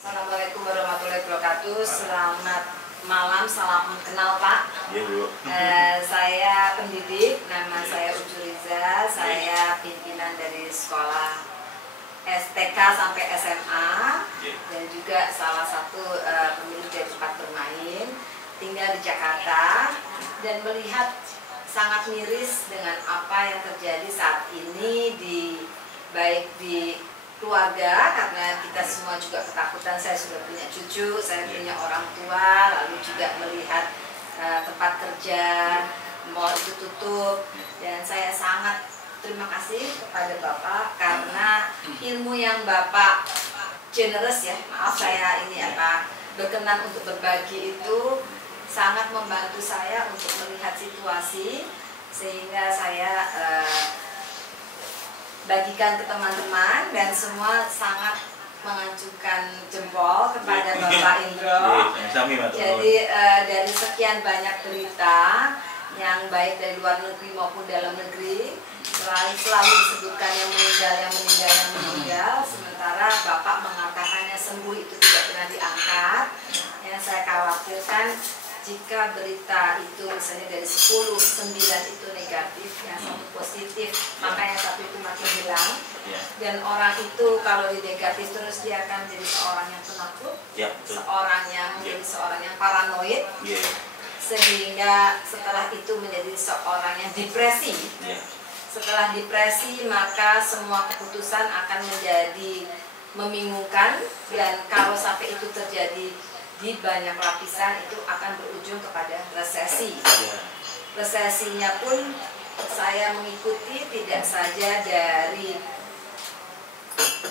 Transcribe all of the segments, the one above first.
Assalamualaikum warahmatullahi wabarakatuh. Selamat malam, salam kenal Pak. Iya Bu. Saya pendidik, nama saya Ucu Riza. Saya pimpinan dari sekolah STK sampai SMA dan juga salah satu pemilik dari tempat bermain. Tinggal di Jakarta dan melihat sangat miris dengan apa yang terjadi saat ini baik di keluarga, karena kita semua juga ketakutan. Saya sudah punya cucu, saya punya orang tua, lalu juga melihat tempat kerja, mall itu tutup, dan saya sangat terima kasih kepada Bapak karena ilmu yang Bapak generous ya, maaf saya ini berkenan untuk berbagi itu sangat membantu saya untuk melihat situasi, sehingga saya bagikan ke teman-teman dan semua sangat mengacungkan jempol kepada Bapak Indro. Jadi dari sekian banyak berita yang baik dari luar negeri maupun dalam negeri, selalu disebutkan yang meninggal, sementara Bapak mengatakannya sembuh itu tidak pernah diangkat. Yang saya khawatirkan, jika berita itu misalnya dari 10, 9 itu negatif, yang satu positif, maka yang satu itu makin hilang. Dan orang itu kalau di negatif terus dia akan jadi seorang yang penakut, seorang yang menjadi seorang yang paranoid, sehingga setelah itu menjadi seorang yang depresi. Setelah depresi maka semua keputusan akan menjadi membingungkan, dan kalau sampai itu terjadi di banyak lapisan itu akan berujung kepada resesi. Resesinya pun saya mengikuti tidak saja dari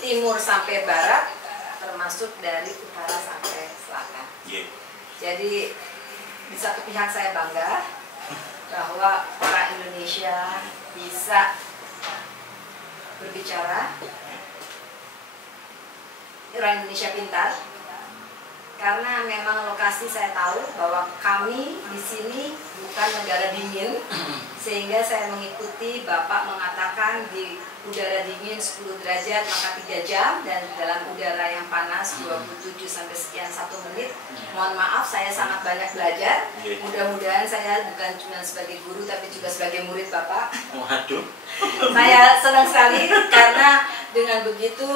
timur sampai barat, termasuk dari utara sampai selatan. Jadi di satu pihak saya bangga bahwa orang Indonesia bisa berbicara, orang Indonesia pintar. Karena memang lokasi saya tahu bahwa kami di sini bukan negara dingin, sehingga saya mengikuti Bapak mengatakan di udara dingin 10 derajat maka 3 jam, dan dalam udara yang panas 27 sampai sekian 1 menit. Mohon maaf, saya sangat banyak belajar. Mudah-mudahan saya bukan cuma sebagai guru tapi juga sebagai murid Bapak. Waduh. Saya senang sekali karena dengan begitu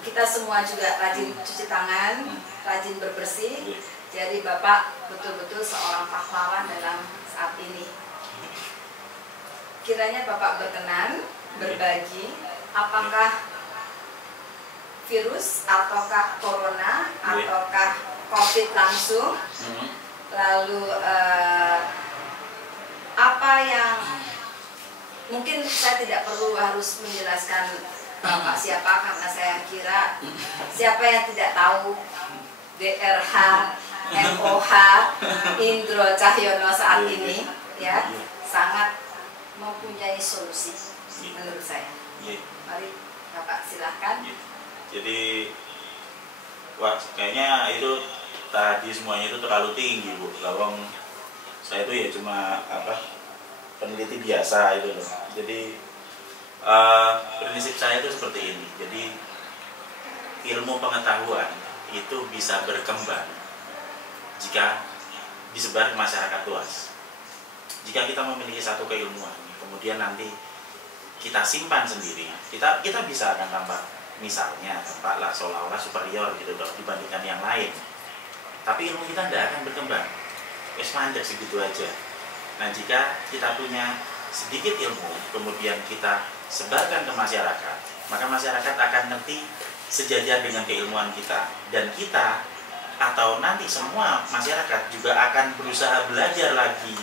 kita semua juga rajin cuci tangan, rajin berbersih. Jadi Bapak betul-betul seorang pahlawan dalam saat ini. Kiranya Bapak berkenan berbagi apakah virus ataukah corona ataukah COVID langsung, lalu apa yang mungkin saya tidak perlu harus menjelaskan Bapak siapa, karena saya kira siapa yang tidak tahu DRH, MOH, Indro Cahyono saat ini ya sangat mempunyai solusi menurut saya. Mari Bapak silahkan. Jadi kayaknya itu tadi semuanya itu terlalu tinggi Bu. Lawang saya itu ya cuma peneliti biasa itu loh. Jadi prinsip saya itu seperti ini. Jadi ilmu pengetahuan itu bisa berkembang jika disebar ke masyarakat luas. Jika kita memiliki satu keilmuan, kemudian nanti kita simpan sendiri, kita bisa akan tambah, misalnya tampaklah seolah-olah superior gitu dong dibandingkan yang lain. Tapi ilmu kita tidak akan berkembang. Mandek segitu aja. Nah, jika kita punya sedikit ilmu, kemudian kita sebarkan ke masyarakat, maka masyarakat akan ngerti sejajar dengan keilmuan kita, dan kita atau nanti semua masyarakat juga akan berusaha belajar lagi.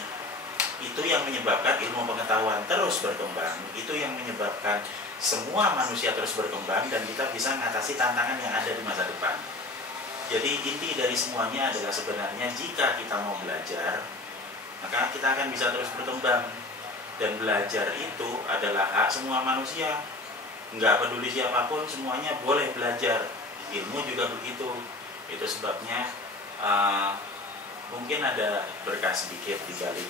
Itu yang menyebabkan ilmu pengetahuan terus berkembang, itu yang menyebabkan semua manusia terus berkembang, dan kita bisa mengatasi tantangan yang ada di masa depan. Jadi inti dari semuanya adalah sebenarnya jika kita mau belajar, maka kita akan bisa terus berkembang. Dan belajar itu adalah hak semua manusia. Nggak peduli siapapun, semuanya boleh belajar. Ilmu juga begitu. Itu sebabnya mungkin ada berkah sedikit di balik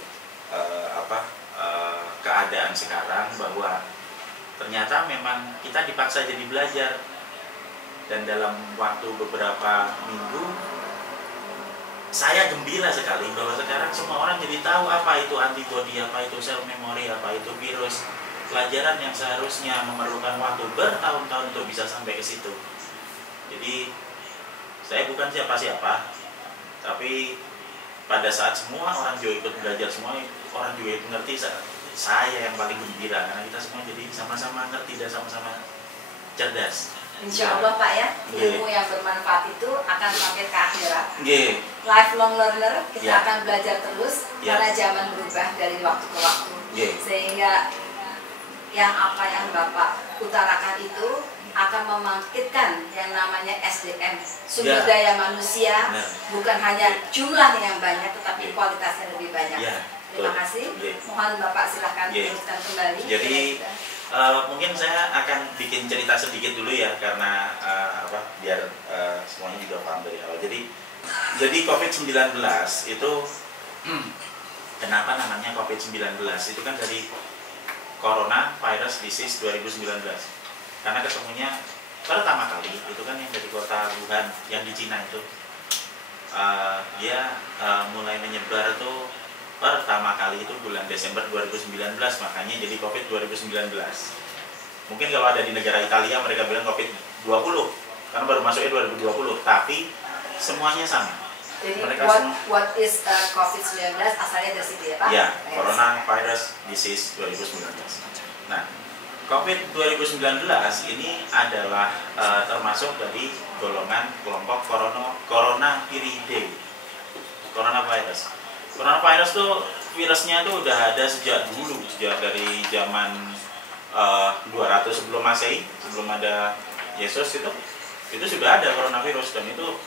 keadaan sekarang, bahwa ternyata memang kita dipaksa jadi belajar. Dan dalam waktu beberapa minggu saya gembira sekali bahwa sekarang semua orang jadi tahu apa itu antibodi, apa itu sel memori, apa itu virus. Pelajaran yang seharusnya memerlukan waktu bertahun-tahun untuk bisa sampai ke situ. Jadi saya bukan siapa-siapa, tapi pada saat semua orang juga ikut belajar, semua orang juga ikut mengerti, saya yang paling gembira karena kita semua jadi sama-sama ngerti dan sama-sama cerdas. Insya Allah Pak ya, ilmu yang bermanfaat itu akan sampai ke akhirat. Lifelong learner, kita akan belajar terus karena zaman berubah dari waktu ke waktu. Sehingga yang apa yang Bapak utarakan itu akan membangkitkan yang namanya SDM, sumber daya manusia, bukan hanya jumlahnya yang banyak, tetapi kualitasnya lebih banyak. Terima kasih. Mohon Bapak silahkan teruskan kembali. Jadi mungkin saya akan bikin cerita sedikit dulu ya, karena biar semuanya juga paham dari awal. Jadi COVID-19 itu kenapa namanya COVID-19? Itu kan dari Corona Virus Disease 2019. Karena ketemunya pertama kali itu kan yang dari kota Wuhan yang di Cina itu, dia mulai menyebar tuh pertama kali itu bulan Desember 2019, makanya jadi COVID 2019. Mungkin kalau ada di negara Italia mereka bilang COVID 20 karena baru masuknya 2020, tapi semuanya sama. Jadi what is COVID-19 asalnya dari situ ya Pak? Ya, Corona Virus Disease 2019. Nah, COVID 2019 ini adalah termasuk dari golongan kelompok Coronaviridae. Coronavirus. Coronavirus tuh virusnya tuh udah ada sejak dulu, sejak dari zaman 200 sebelum Masehi, sebelum ada Yesus itu sudah ada coronavirus, dan itu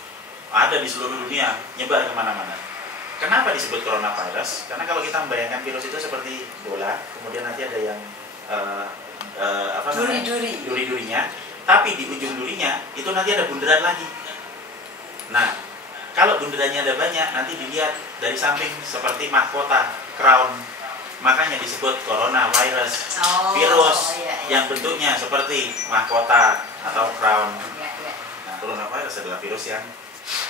ada di seluruh dunia, nyebar kemana-mana. Kenapa disebut coronavirus? Karena kalau kita membayangkan virus itu seperti bola, kemudian nanti ada yang duri-durinya, tapi di ujung durinya itu nanti ada bundaran lagi. Nah, kalau bundarannya ada banyak, nanti dilihat dari samping seperti mahkota, crown. Makanya disebut coronavirus, virus yang bentuknya seperti mahkota atau crown. Nah, coronavirus adalah virus yang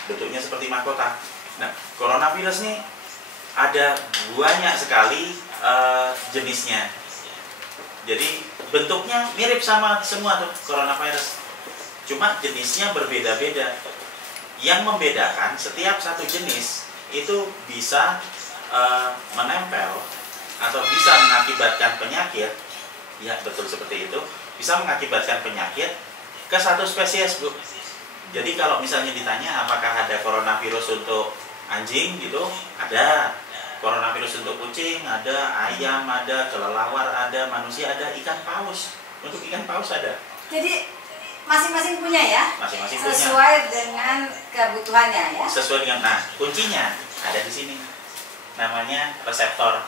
bentuknya seperti mahkota. Nah, coronavirus ini ada banyak sekali jenisnya. Jadi bentuknya mirip sama semua tuh coronavirus, cuma jenisnya berbeda-beda. Yang membedakan setiap satu jenis itu bisa menempel atau bisa mengakibatkan penyakit, ya betul seperti itu, bisa mengakibatkan penyakit ke satu spesies, Bu. Jadi kalau misalnya ditanya apakah ada coronavirus untuk anjing gitu, ada. Coronavirus untuk kucing ada, ayam ada, kelelawar ada, manusia ada, ikan paus. Untuk ikan paus ada. Jadi masing-masing punya ya? Masing-masing punya. Sesuai dengan kebutuhannya ya? Sesuai dengan, nah kuncinya ada di sini. Namanya reseptor.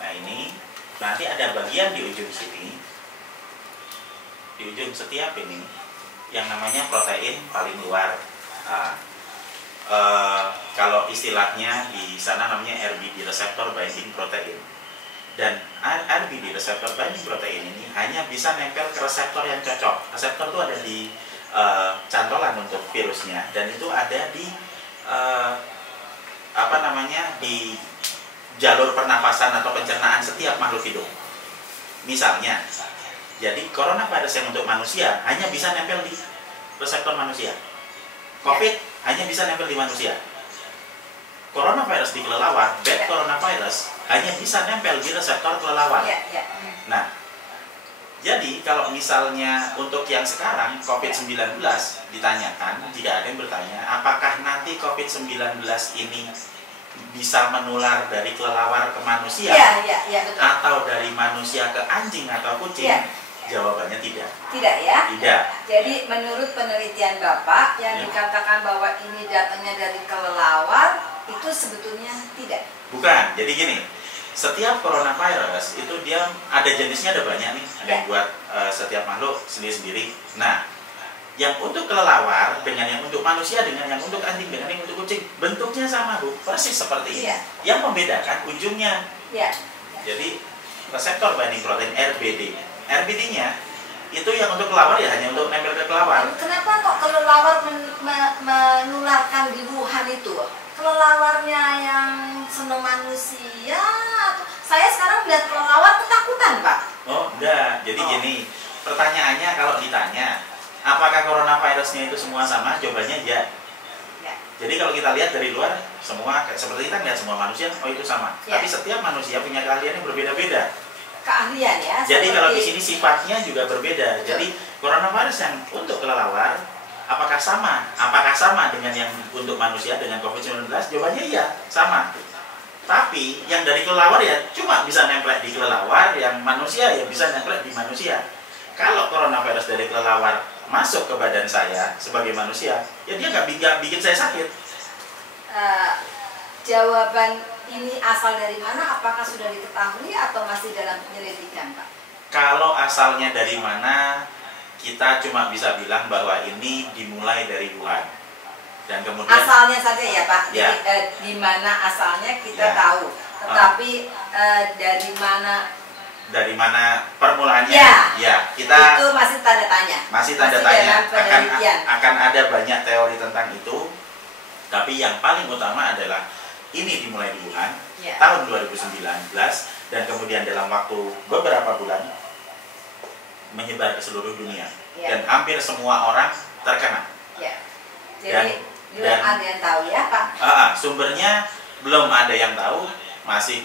Nah ini, nanti ada bagian di ujung sini. Di ujung setiap ini, yang namanya protein paling luar. Kalau istilahnya di sana namanya RBD, reseptor binding protein. Dan RBD, reseptor binding protein ini hanya bisa nempel ke reseptor yang cocok. Reseptor itu ada di cantolan untuk virusnya, dan itu ada di di jalur pernapasan atau pencernaan setiap makhluk hidup. Misalnya, jadi coronavirus yang untuk manusia hanya bisa nempel di reseptor manusia. COVID hanya bisa nempel di manusia. Coronavirus di kelelawar, bad coronavirus, hanya bisa nempel di reseptor kelelawar. Nah, jadi kalau misalnya untuk yang sekarang COVID-19 ditanyakan, jika ada yang bertanya, apakah nanti COVID-19 ini bisa menular dari kelelawar ke manusia, betul. Atau dari manusia ke anjing atau kucing? Jawabannya tidak. Tidak ya? Tidak. Jadi menurut penelitian Bapak yang dikatakan bahwa ini datangnya dari kelelawar, itu sebetulnya tidak? Bukan. Jadi gini, setiap coronavirus itu dia ada jenisnya, ada banyak nih. Ada yang buat setiap makhluk sendiri-sendiri. Nah, yang untuk kelelawar dengan yang untuk manusia, dengan yang untuk anjing, dengan yang untuk kucing, bentuknya sama, Bu. Persis seperti ini. Yang membedakan ujungnya. Jadi reseptor binding protein RBD. RBD-nya itu yang untuk kelelawar ya hanya untuk nempel ke kelelawar. Kenapa kok kelelawar menularkan di Wuhan itu? Kelelawarnya yang senang manusia? Saya sekarang melihat kelelawar ketakutan, Pak. Oh, enggak. Jadi gini, pertanyaannya kalau ditanya, apakah coronavirusnya itu semua sama? Jawabannya ya. Jadi kalau kita lihat dari luar, semua seperti kita lihat semua manusia, oh itu sama. Tapi setiap manusia punya keahlian yang berbeda-beda. Keahlian ya. Jadi kalau di sini sifatnya juga berbeda. Jadi coronavirus yang untuk kelelawar, apakah sama? Apakah sama dengan yang untuk manusia dengan COVID-19? Jawabannya iya, sama. Tapi yang dari kelelawar ya cuma bisa nempel di kelelawar, yang manusia ya bisa nempel di manusia. Kalau coronavirus dari kelelawar masuk ke badan saya sebagai manusia, ya dia nggak bikin saya sakit. Jawaban ini asal dari mana? Apakah sudah diketahui atau masih dalam penyelidikan, Pak? Kalau asalnya dari mana, kita cuma bisa bilang bahwa ini dimulai dari Wuhan. Dan kemudian asalnya saja ya, Pak. Ya. Jadi, di mana asalnya kita tahu, tetapi dari mana permulaannya? Ya, kita itu masih tanda tanya. Masih tanda tanya. Akan ada banyak teori tentang itu. Tapi yang paling utama adalah ini dimulai di Wuhan tahun 2019 dan kemudian dalam waktu beberapa bulan menyebar ke seluruh dunia dan hampir semua orang terkena. Jadi belum ada yang tahu ya, Pak? Sumbernya belum ada yang tahu.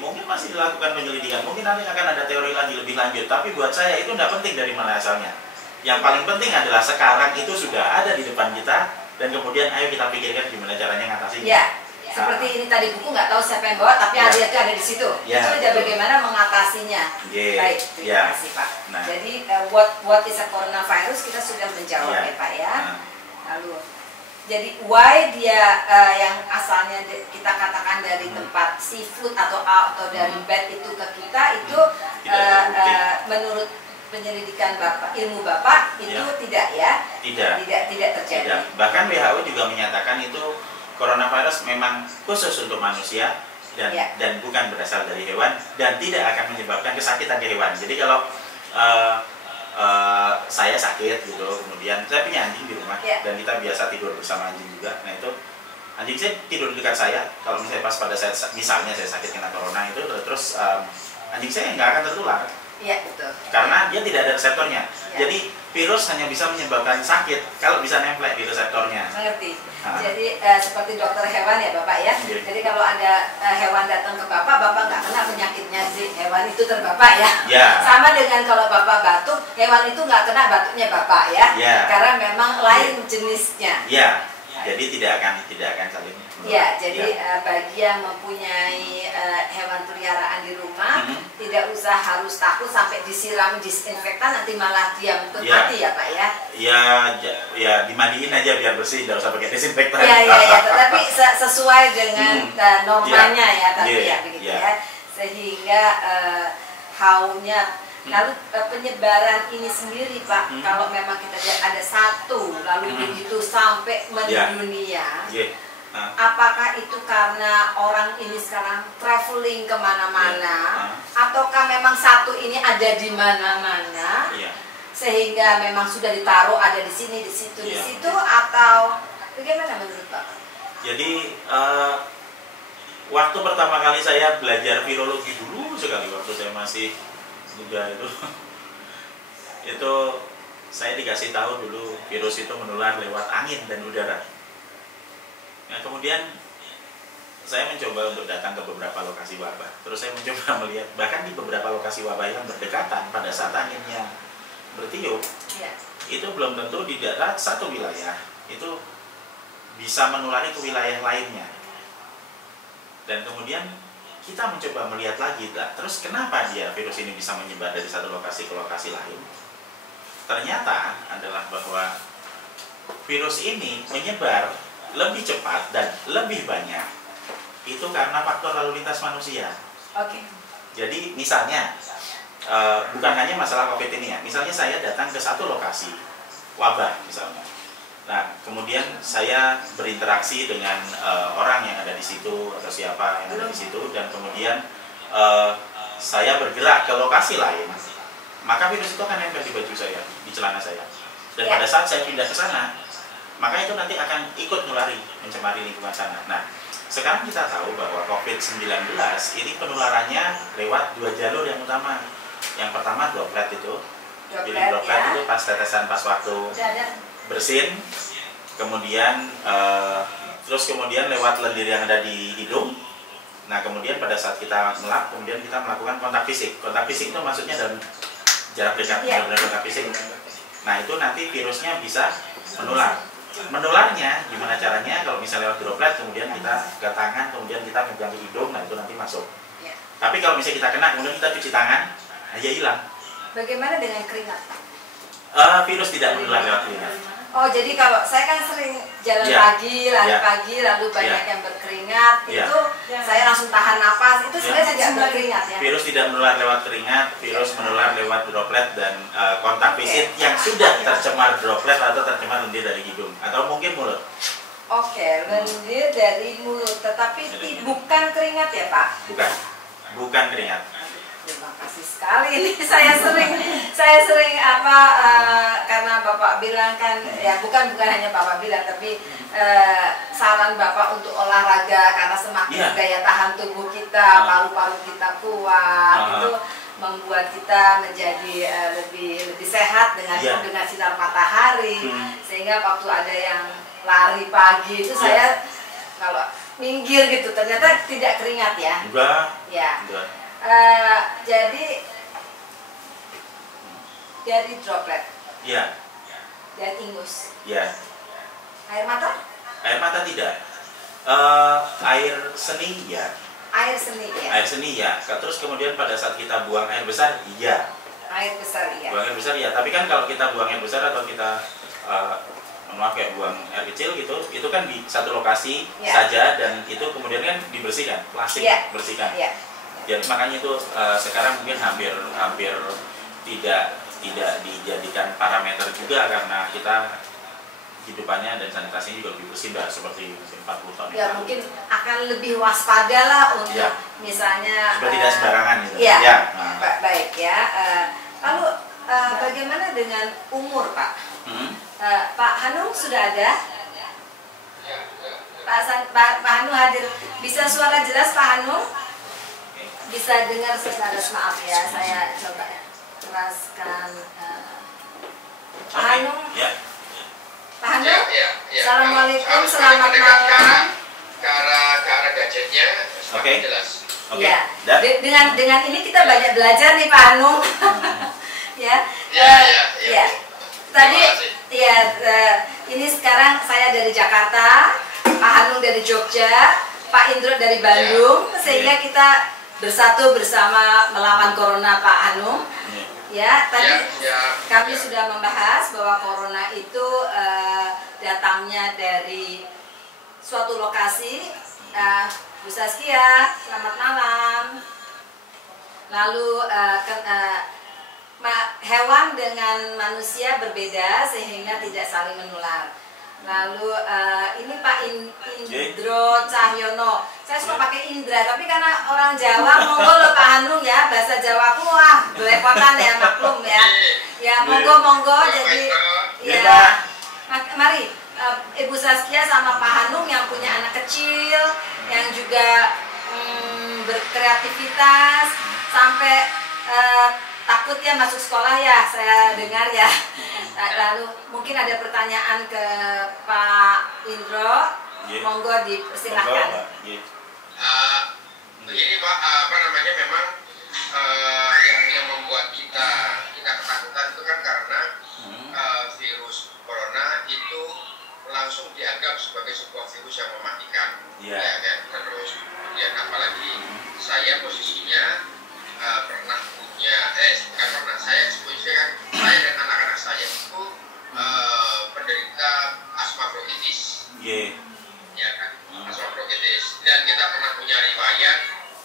Mungkin masih dilakukan penyelidikan, mungkin nanti akan ada teori lagi lebih lanjut, tapi buat saya itu tidak penting dari mana asalnya. Yang paling penting adalah sekarang itu sudah ada di depan kita, dan kemudian ayo kita pikirkan gimana caranya ngatasinya. Ya, seperti ini tadi buku nggak tahu siapa yang bawa, tapi ada itu ada di situ. Itu aja bagaimana mengatasinya. Baik, terima kasih Pak. Jadi what is a coronavirus kita sudah menjawab ya Pak ya. Lalu jadi why dia yang asalnya kita katakan dari tempat seafood atau dari bed itu ke kita itu menurut penyelidikan Bapak, ilmu Bapak itu tidak terjadi. Tidak. Bahkan WHO juga menyatakan itu coronavirus memang khusus untuk manusia dan bukan berasal dari hewan dan tidak akan menyebabkan kesakitan ke hewan. Jadi kalau saya sakit gitu, kemudian saya punya anjing di rumah dan kita biasa tidur bersama anjing juga. Nah itu anjing saya tidur di dekat saya. Kalau misalnya pas pada saat misalnya saya sakit kena corona itu terus anjing saya nggak akan tertular. Iya betul. Karena dia tidak ada reseptornya. Jadi virus hanya bisa menyebabkan sakit kalau bisa nempel di reseptornya. Mengerti. Jadi seperti dokter hewan ya Bapak ya. Jadi kalau ada hewan datang ke Bapak nggak kena penyakitnya si hewan itu Bapak ya. Sama dengan kalau Bapak batuk, hewan itu nggak kena batuknya Bapak ya. Karena memang lain jenisnya. Jadi tidak akan saling. Jadi bagi yang mempunyai hewan peliharaan di rumah tidak usah harus takut sampai disiram disinfektan nanti malah dia mati ya Pak ya. Ya dimandiin aja biar bersih, tidak usah pakai disinfektan. Tetapi sesuai dengan normanya ya tapi begitu ya. Sehingga haunya lalu penyebaran ini sendiri Pak, kalau memang kita lihat ada satu lalu begitu sampai mendunia, apakah itu karena orang ini sekarang traveling kemana-mana, ataukah memang satu ini ada di mana-mana, sehingga memang sudah ditaruh ada di sini, di situ, di situ, atau bagaimana menurut Pak? Jadi waktu pertama kali saya belajar virologi dulu sekali waktu saya masih muda itu saya dikasih tahu dulu virus itu menular lewat angin dan udara. Nah kemudian saya mencoba untuk datang ke beberapa lokasi wabah. Terus saya mencoba melihat bahkan di beberapa lokasi wabah yang berdekatan pada saat anginnya bertiup, itu belum tentu di daerah satu wilayah itu bisa menulari ke wilayah lainnya. Dan kemudian kita mencoba melihat lagi, terus kenapa virus ini bisa menyebar dari satu lokasi ke lokasi lain? Ternyata adalah bahwa virus ini menyebar lebih cepat dan lebih banyak. Itu karena faktor lalu lintas manusia. Jadi misalnya, bukan hanya masalah COVID ini ya. Misalnya saya datang ke satu lokasi wabah misalnya. Nah, kemudian saya berinteraksi dengan orang yang ada di situ atau siapa yang ada di situ dan kemudian saya bergerak ke lokasi lain, maka virus itu akan nempel di baju saya. di celana saya. Dan pada saat saya pindah ke sana, maka itu nanti akan ikut nulari, mencemari lingkungan sana. Nah, sekarang kita tahu bahwa COVID-19 ini penularannya lewat 2 jalur yang utama. Yang pertama droplet itu. Jadi droplet itu pas tetesan pas waktu bersin, kemudian terus kemudian lewat lendir yang ada di hidung. Nah, kemudian pada saat kita kemudian kita melakukan kontak fisik. Kontak fisik itu maksudnya dalam jarak dekat, benar-benar kontak fisik. Nah, itu nanti virusnya bisa menular. Menularnya gimana caranya? Kalau misalnya lewat droplet, kemudian kita ke tangan, kemudian kita megang hidung, nah itu nanti masuk. Tapi kalau misalnya kita kena, kemudian kita cuci tangan, aja hilang. Bagaimana dengan keringat? Virus tidak menular lewat keringat. Oh, jadi kalau saya kan sering jalan pagi, lari pagi, lalu banyak yang berkeringat, itu saya langsung tahan napas, itu sebenarnya tidak berkeringat ya? Virus tidak menular lewat keringat, virus menular lewat droplet dan kontak fisik yang sudah tercemar droplet atau tercemar lendir dari hidung atau mungkin mulut. Oke, lendir dari mulut, tetapi bukan keringat ya Pak? Bukan keringat. Terima kasih sekali. Ini saya sering karena Bapak bilang kan ya bukan hanya Bapak bilang tapi saran Bapak untuk olahraga karena semakin daya tahan tubuh kita, paru-paru kita kuat, itu membuat kita menjadi lebih sehat dengan sinar matahari. Sehingga waktu ada yang lari pagi itu saya kalau minggir gitu ternyata tidak keringat ya. Enggak. Jadi dari droplet, dan ingus, air mata? Air mata tidak, air seni ya. Air seni ya. Terus kemudian pada saat kita buang air besar, Air besar iya. Buang air besar ya. Tapi kan kalau kita buang air besar atau kita kayak buang air kecil gitu, itu kan di satu lokasi saja dan itu kemudian kan dibersihkan, plastik bersihkan. Ya, makanya itu sekarang mungkin hampir tidak dijadikan parameter juga karena kita hidupannya dan sanitasinya juga lebih bersih seperti 40 tahun. Ya mungkin akan lebih waspada lah untuk misalnya. Supaya tidak sembarangan gitu. Baik ya. Lalu bagaimana dengan umur Pak? Pak Hanung sudah ada? Pak Hanung hadir. Bisa suara jelas Pak Hanung? Bisa dengar secara maaf ya, saya coba teraskan. Pak Hanung, Pak Hanung, Assalamualaikum, selamat malam. Ke arah gadgetnya, jelas. Dengan ini kita banyak belajar nih Pak Hanung. Tadi ini sekarang saya dari Jakarta, Pak Hanung dari Jogja, Pak Indro dari Bandung, sehingga kita bersatu bersama melawan corona Pak Hanung. Tadi kami sudah membahas bahwa corona itu datangnya dari suatu lokasi. Bu Saskia, selamat malam. Lalu hewan dengan manusia berbeda sehingga tidak saling menular. Lalu ini Pak Indro Cahyono. Saya suka pakai Indra, tapi karena orang Jawa, monggo loh Pak Hanung ya, bahasa Jawaku belepotan ya, maklum ya. Ya monggo jadi mari Ibu Saskia sama Pak Hanung yang punya anak kecil, yang juga berkreativitas sampai takut ya masuk sekolah ya, saya dengar ya. Lalu mungkin ada pertanyaan ke Pak Indro, monggo dipersilahkan. Begini Pak, memang yang membuat kita ketakutan itu kan karena virus corona itu langsung dianggap sebagai sebuah virus yang mematikan. Terus kemudian apalagi saya posisinya pernah punya, saya dan anak-anak saya itu penderita asma bronkitis. Asma bronkitis. Dan kita pernah punya riwayat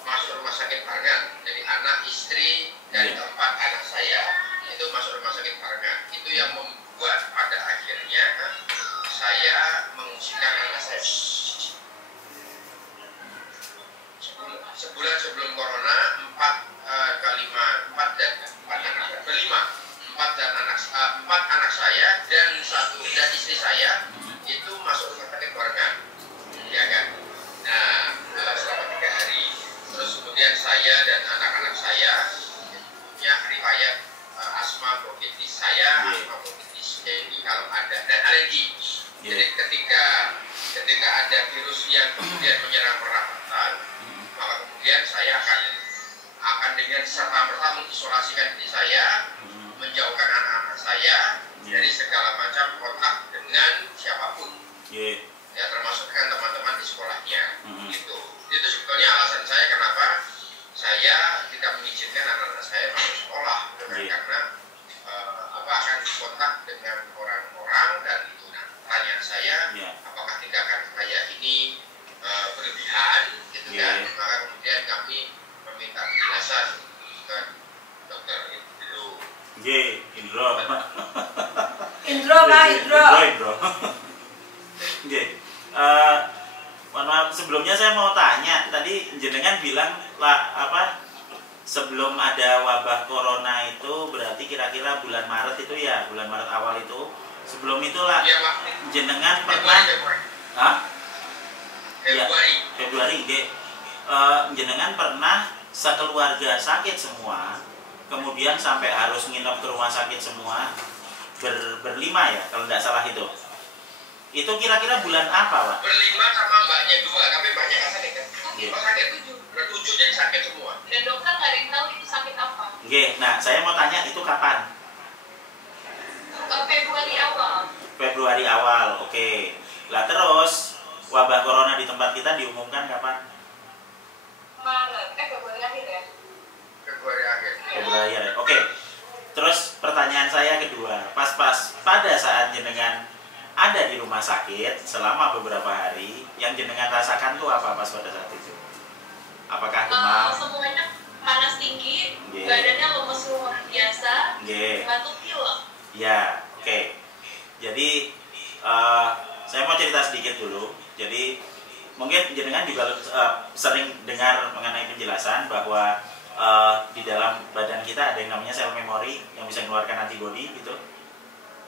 masuk rumah sakit barengan. Jadi anak, istri, dan 4 anak saya itu masuk rumah sakit barengan. Itu yang membuat pada akhirnya saya mengungsikan anak saya. Sebulan sebelum corona, 4 dan anak empat anak saya dan istri saya itu masuk rumah sakit barengan, ya kan? Nah, selama 3 hari. Terus kemudian saya dan anak-anak saya punya riwayat asma bronkitis. Saya asma bronkitis, jadi kalau ada dan alergi. Jadi ketika ada virus yang kemudian menyerang pernafasan, maka kemudian saya akan dengan serta-merta mengisolasikan diri saya, menjauhkan anak-anak saya dari segala macam kontak dengan siapapun, ya termasuk dengan teman-teman di sekolahnya. Gitu. Itu sebetulnya alasan saya kenapa saya tidak mengizinkan anak-anak saya masuk sekolah, karena akan kontak dengan orang-orang dan itu. Nah, pertanyaan saya, apakah tindakan saya ini berlebihan, gitu kan? Maka kemudian kami meminta penjelasan ke Dokter Indro. Indro. Indro. Mohon maaf, sebelumnya saya mau tanya, tadi jenengan bilang sebelum ada wabah corona itu berarti kira-kira bulan Maret itu ya, bulan Maret awal itu. Sebelum itulah jenengan pernah Februari jenengan pernah sekeluarga sakit semua, kemudian sampai harus nginep ke rumah sakit semua berlima ya kalau tidak salah itu. Itu kira-kira bulan apa, Pak? Berlima sama mbaknya 2, tapi mbaknya nggak sakit kan? Sakit 7 jadi sakit semua. Dan dokter nggak ada yang tahu itu sakit apa. Nah saya mau tanya itu kapan? Februari awal, oke. Lah terus wabah corona di tempat kita diumumkan kapan? Februari akhir ya. Februari akhir. Oke. Terus pertanyaan saya kedua, pas pada saat jenengan ada di rumah sakit selama beberapa hari, yang jenengan rasakan tuh apa pas pada saat itu? Apakah demam? Semuanya panas tinggi, badannya lemes luar biasa, batuk pilek. Ya, oke. Jadi saya mau cerita sedikit dulu. Jadi mungkin jenengan juga sering dengar mengenai penjelasan bahwa di dalam badan kita ada yang namanya sel memori yang bisa mengeluarkan antibodi gitu.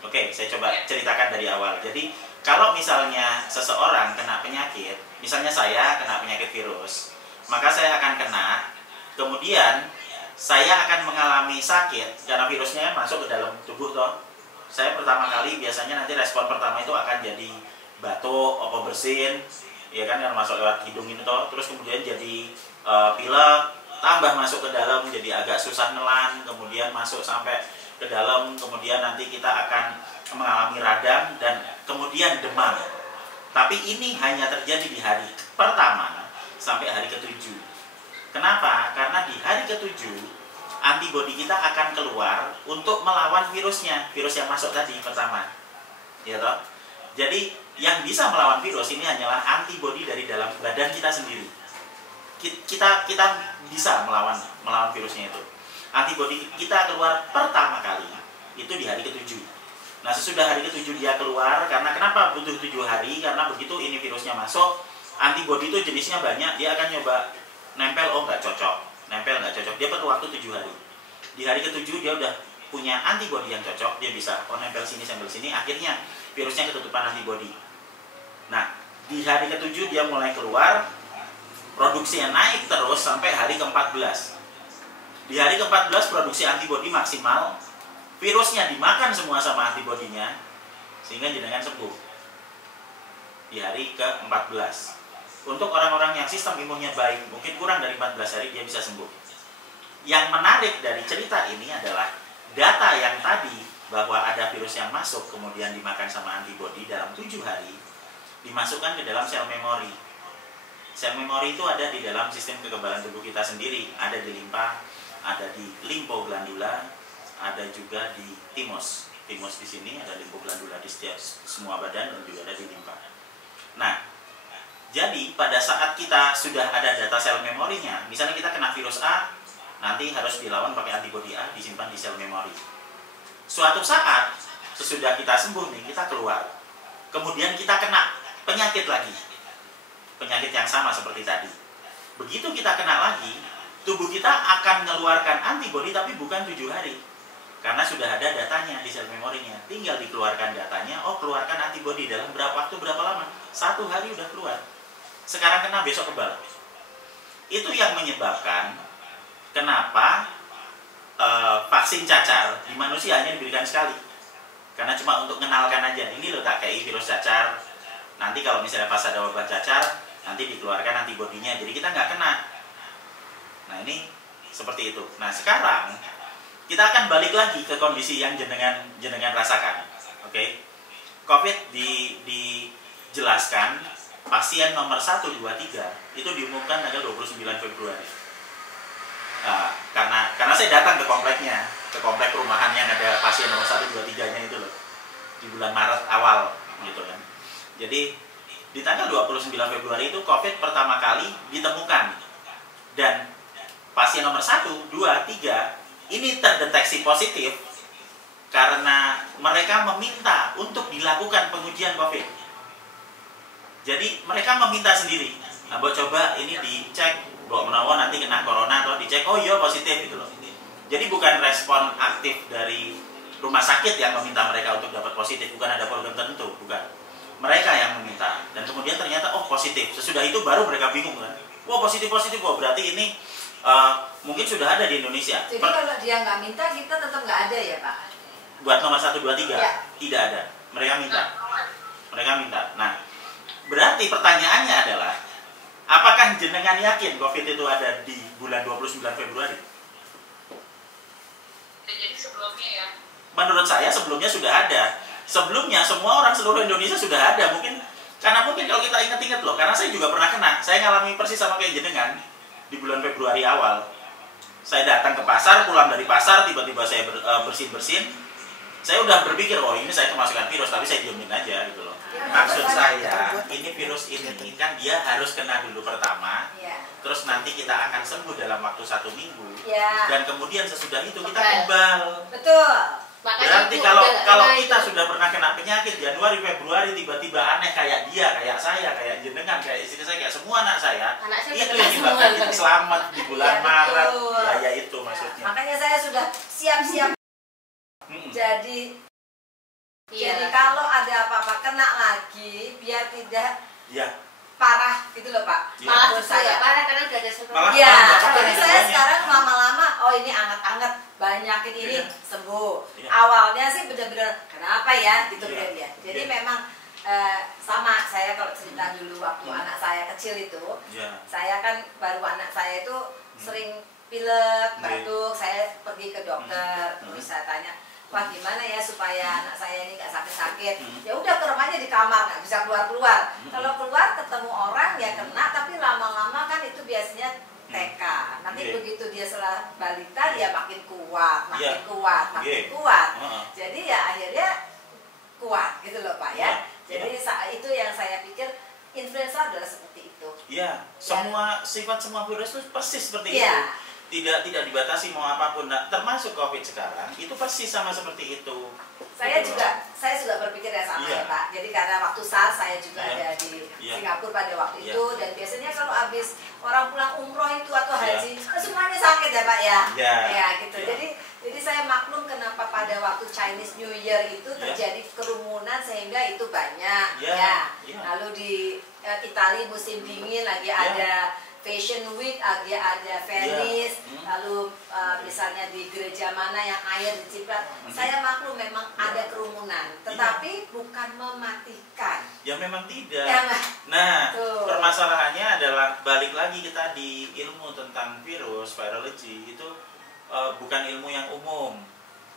Oke, saya coba ceritakan dari awal. Jadi kalau misalnya seseorang kena penyakit, misalnya saya kena penyakit virus, maka saya akan kena, kemudian saya akan mengalami sakit karena virusnya masuk ke dalam tubuh toh. Saya pertama kali biasanya nanti respon pertama itu akan jadi batuk, opo bersin, ya kan, yang masuk lewat hidung ini toh, terus kemudian jadi pilek, tambah masuk ke dalam jadi agak susah nelan, kemudian masuk sampai ke dalam, kemudian nanti kita akan mengalami radang dan kemudian demam. Tapi ini hanya terjadi di hari pertama sampai hari ke-7. Kenapa? Karena di hari ke-7 antibodi kita akan keluar untuk melawan virusnya, virus yang masuk tadi pertama. Ya toh? Jadi yang bisa melawan virus ini hanyalah antibodi dari dalam badan kita sendiri. Kita bisa melawan virusnya itu. Antibodi kita keluar pertama kali itu di hari ke-7. Nah, sesudah hari ke-7 dia keluar, karena kenapa butuh 7 hari? Karena begitu ini virusnya masuk, antibodi itu jenisnya banyak, dia akan nyoba nempel, oh nggak cocok, nempel nggak cocok, dia perlu waktu 7 hari. Di hari ke-7 dia udah punya antibodi yang cocok, dia bisa nempel sini, nempel sini, akhirnya virusnya ketutupan antibodi. Nah, di hari ke-7 dia mulai keluar, produksinya naik terus sampai hari ke-14. Di hari ke-14 produksi antibodi maksimal, virusnya dimakan semua sama antibodinya, sehingga jenengan sembuh. Di hari ke-14. Untuk orang-orang yang sistem imunnya baik, mungkin kurang dari 14 hari dia bisa sembuh. Yang menarik dari cerita ini adalah data yang tadi, bahwa ada virus yang masuk kemudian dimakan sama antibodi dalam 7 hari, dimasukkan ke dalam sel memori. Sel memori itu ada di dalam sistem kekebalan tubuh kita sendiri, ada di limpa, ada di limfoglandula, ada juga di timus. Timus di sini, ada limfoglandula di setiap semua badan, dan juga ada di limpa. Nah, jadi pada saat kita sudah ada data sel memorinya, misalnya kita kena virus A, nanti harus dilawan pakai antibodi A, disimpan di sel memori. Suatu saat sesudah kita sembuh nih, kita keluar, kemudian kita kena penyakit lagi, penyakit yang sama seperti tadi. Begitu kita kena lagi, tubuh kita akan mengeluarkan antibodi, tapi bukan 7 hari. Karena sudah ada datanya di sel memorinya. Tinggal dikeluarkan datanya, oh keluarkan antibody dalam berapa waktu, berapa lama. 1 hari udah keluar. Sekarang kena, besok kebal. Itu yang menyebabkan kenapa vaksin cacar di manusia hanya diberikan sekali. Karena cuma untuk mengenalkan aja. Ini loh tak kayak virus cacar. Nanti kalau misalnya pas ada wabah cacar, nanti dikeluarkan antibodinya, jadi kita nggak kena. Nah ini seperti itu. Nah sekarang kita akan balik lagi ke kondisi yang jenengan rasakan. Oke? COVID dijelaskan pasien nomor 1, 2, 3 itu diumumkan tanggal 29 Februari. Nah, karena saya datang ke kompleknya, ke komplek perumahan yang ada pasien nomor 1, 2, 3-nya itu loh, di bulan Maret awal gitu kan. Jadi di tanggal 29 Februari itu COVID pertama kali ditemukan. Dan pasien nomor 1, 2, 3 ini terdeteksi positif karena mereka meminta untuk dilakukan pengujian COVID. Jadi mereka meminta sendiri. Nah, buat coba ini dicek, Mbok menawa nanti kena corona atau dicek, oh iya positif gitu loh. Jadi bukan respon aktif dari rumah sakit yang meminta mereka untuk dapat positif, bukan ada program tertentu, bukan. Mereka yang meminta, dan kemudian ternyata oh positif. Sesudah itu baru mereka bingung kan, wah positif, wah berarti ini mungkin sudah ada di Indonesia. Jadi kalau dia nggak minta, kita tetap nggak ada ya Pak? Buat nomor 1, 2, 3 ya. Tidak ada, mereka minta. Nah berarti pertanyaannya adalah, apakah jenengan yakin COVID itu ada di bulan 29 Februari? Jadi sebelumnya ya? Menurut saya sebelumnya sudah ada. Sebelumnya semua orang seluruh Indonesia sudah ada. Mungkin kalau kita ingat-ingat loh, karena saya juga pernah kena. Saya ngalami persis sama kayak jenengan di bulan Februari awal. Saya datang ke pasar, pulang dari pasar, tiba-tiba saya bersin-bersin. Saya udah berpikir, oh ini saya kemasukan virus, tapi saya diemin aja gitu loh. Maksud saya, ini virus ini kan dia harus kena dulu pertama, terus nanti kita akan sembuh dalam waktu 1 minggu, dan kemudian sesudah itu kita kebal. Betul. Makanya berarti kalau kita sudah pernah kena penyakit Januari, Februari, tiba-tiba aneh kayak dia, kayak saya, kayak jenengan, kayak istri saya, kayak semua anak saya itu yang menyebabkan kita selamat di bulan Maret. Ya itu maksudnya. Makanya saya sudah siap-siap. Jadi kalau ada apa-apa kena lagi, biar tidak parah gitu loh Pak. Malah saya parah karena udah ada sebelumnya. Iya, jadi saya sekarang lama-lama, oh ini anget-anget, banyakin ini sembuh. Awalnya sih benar-benar kenapa ya gitu kan ya. Jadi memang sama saya kalau cerita dulu waktu anak saya kecil itu, saya kan baru anak saya itu sering pilek, batuk, saya pergi ke dokter, terus saya tanya, wah gimana ya supaya anak saya ini nggak sakit-sakit. Ya udah keremanya di kamar, nggak bisa keluar-keluar. Kalau keluar ketemu orang ya kena, tapi lama-lama kan itu biasanya TK. Nanti begitu dia setelah balita dia makin kuat, makin kuat. Jadi ya akhirnya kuat gitu loh Pak ya. Jadi itu yang saya pikir influenza adalah seperti itu. Iya, sifat semua virus itu persis seperti itu. Tidak dibatasi mau apapun. Nah, termasuk COVID sekarang itu persis sama seperti itu. Saya juga berpikir ya sama ya Pak. Jadi karena waktu SARS saya juga ada di Singapura pada waktu itu, dan biasanya kalau habis orang pulang umroh itu atau haji semuanya sakit ya Pak ya. Ya gitu. Jadi saya maklum kenapa pada waktu Chinese New Year itu terjadi kerumunan sehingga itu banyak. Lalu di Italia musim dingin lagi ada Fashion Week, ada Venice, lalu misalnya di gereja mana yang air diciprat, saya maklum memang ada kerumunan, tetapi bukan mematikan. Ya memang tidak. Nah, permasalahannya adalah balik lagi kita di ilmu tentang virus, virology itu bukan ilmu yang umum,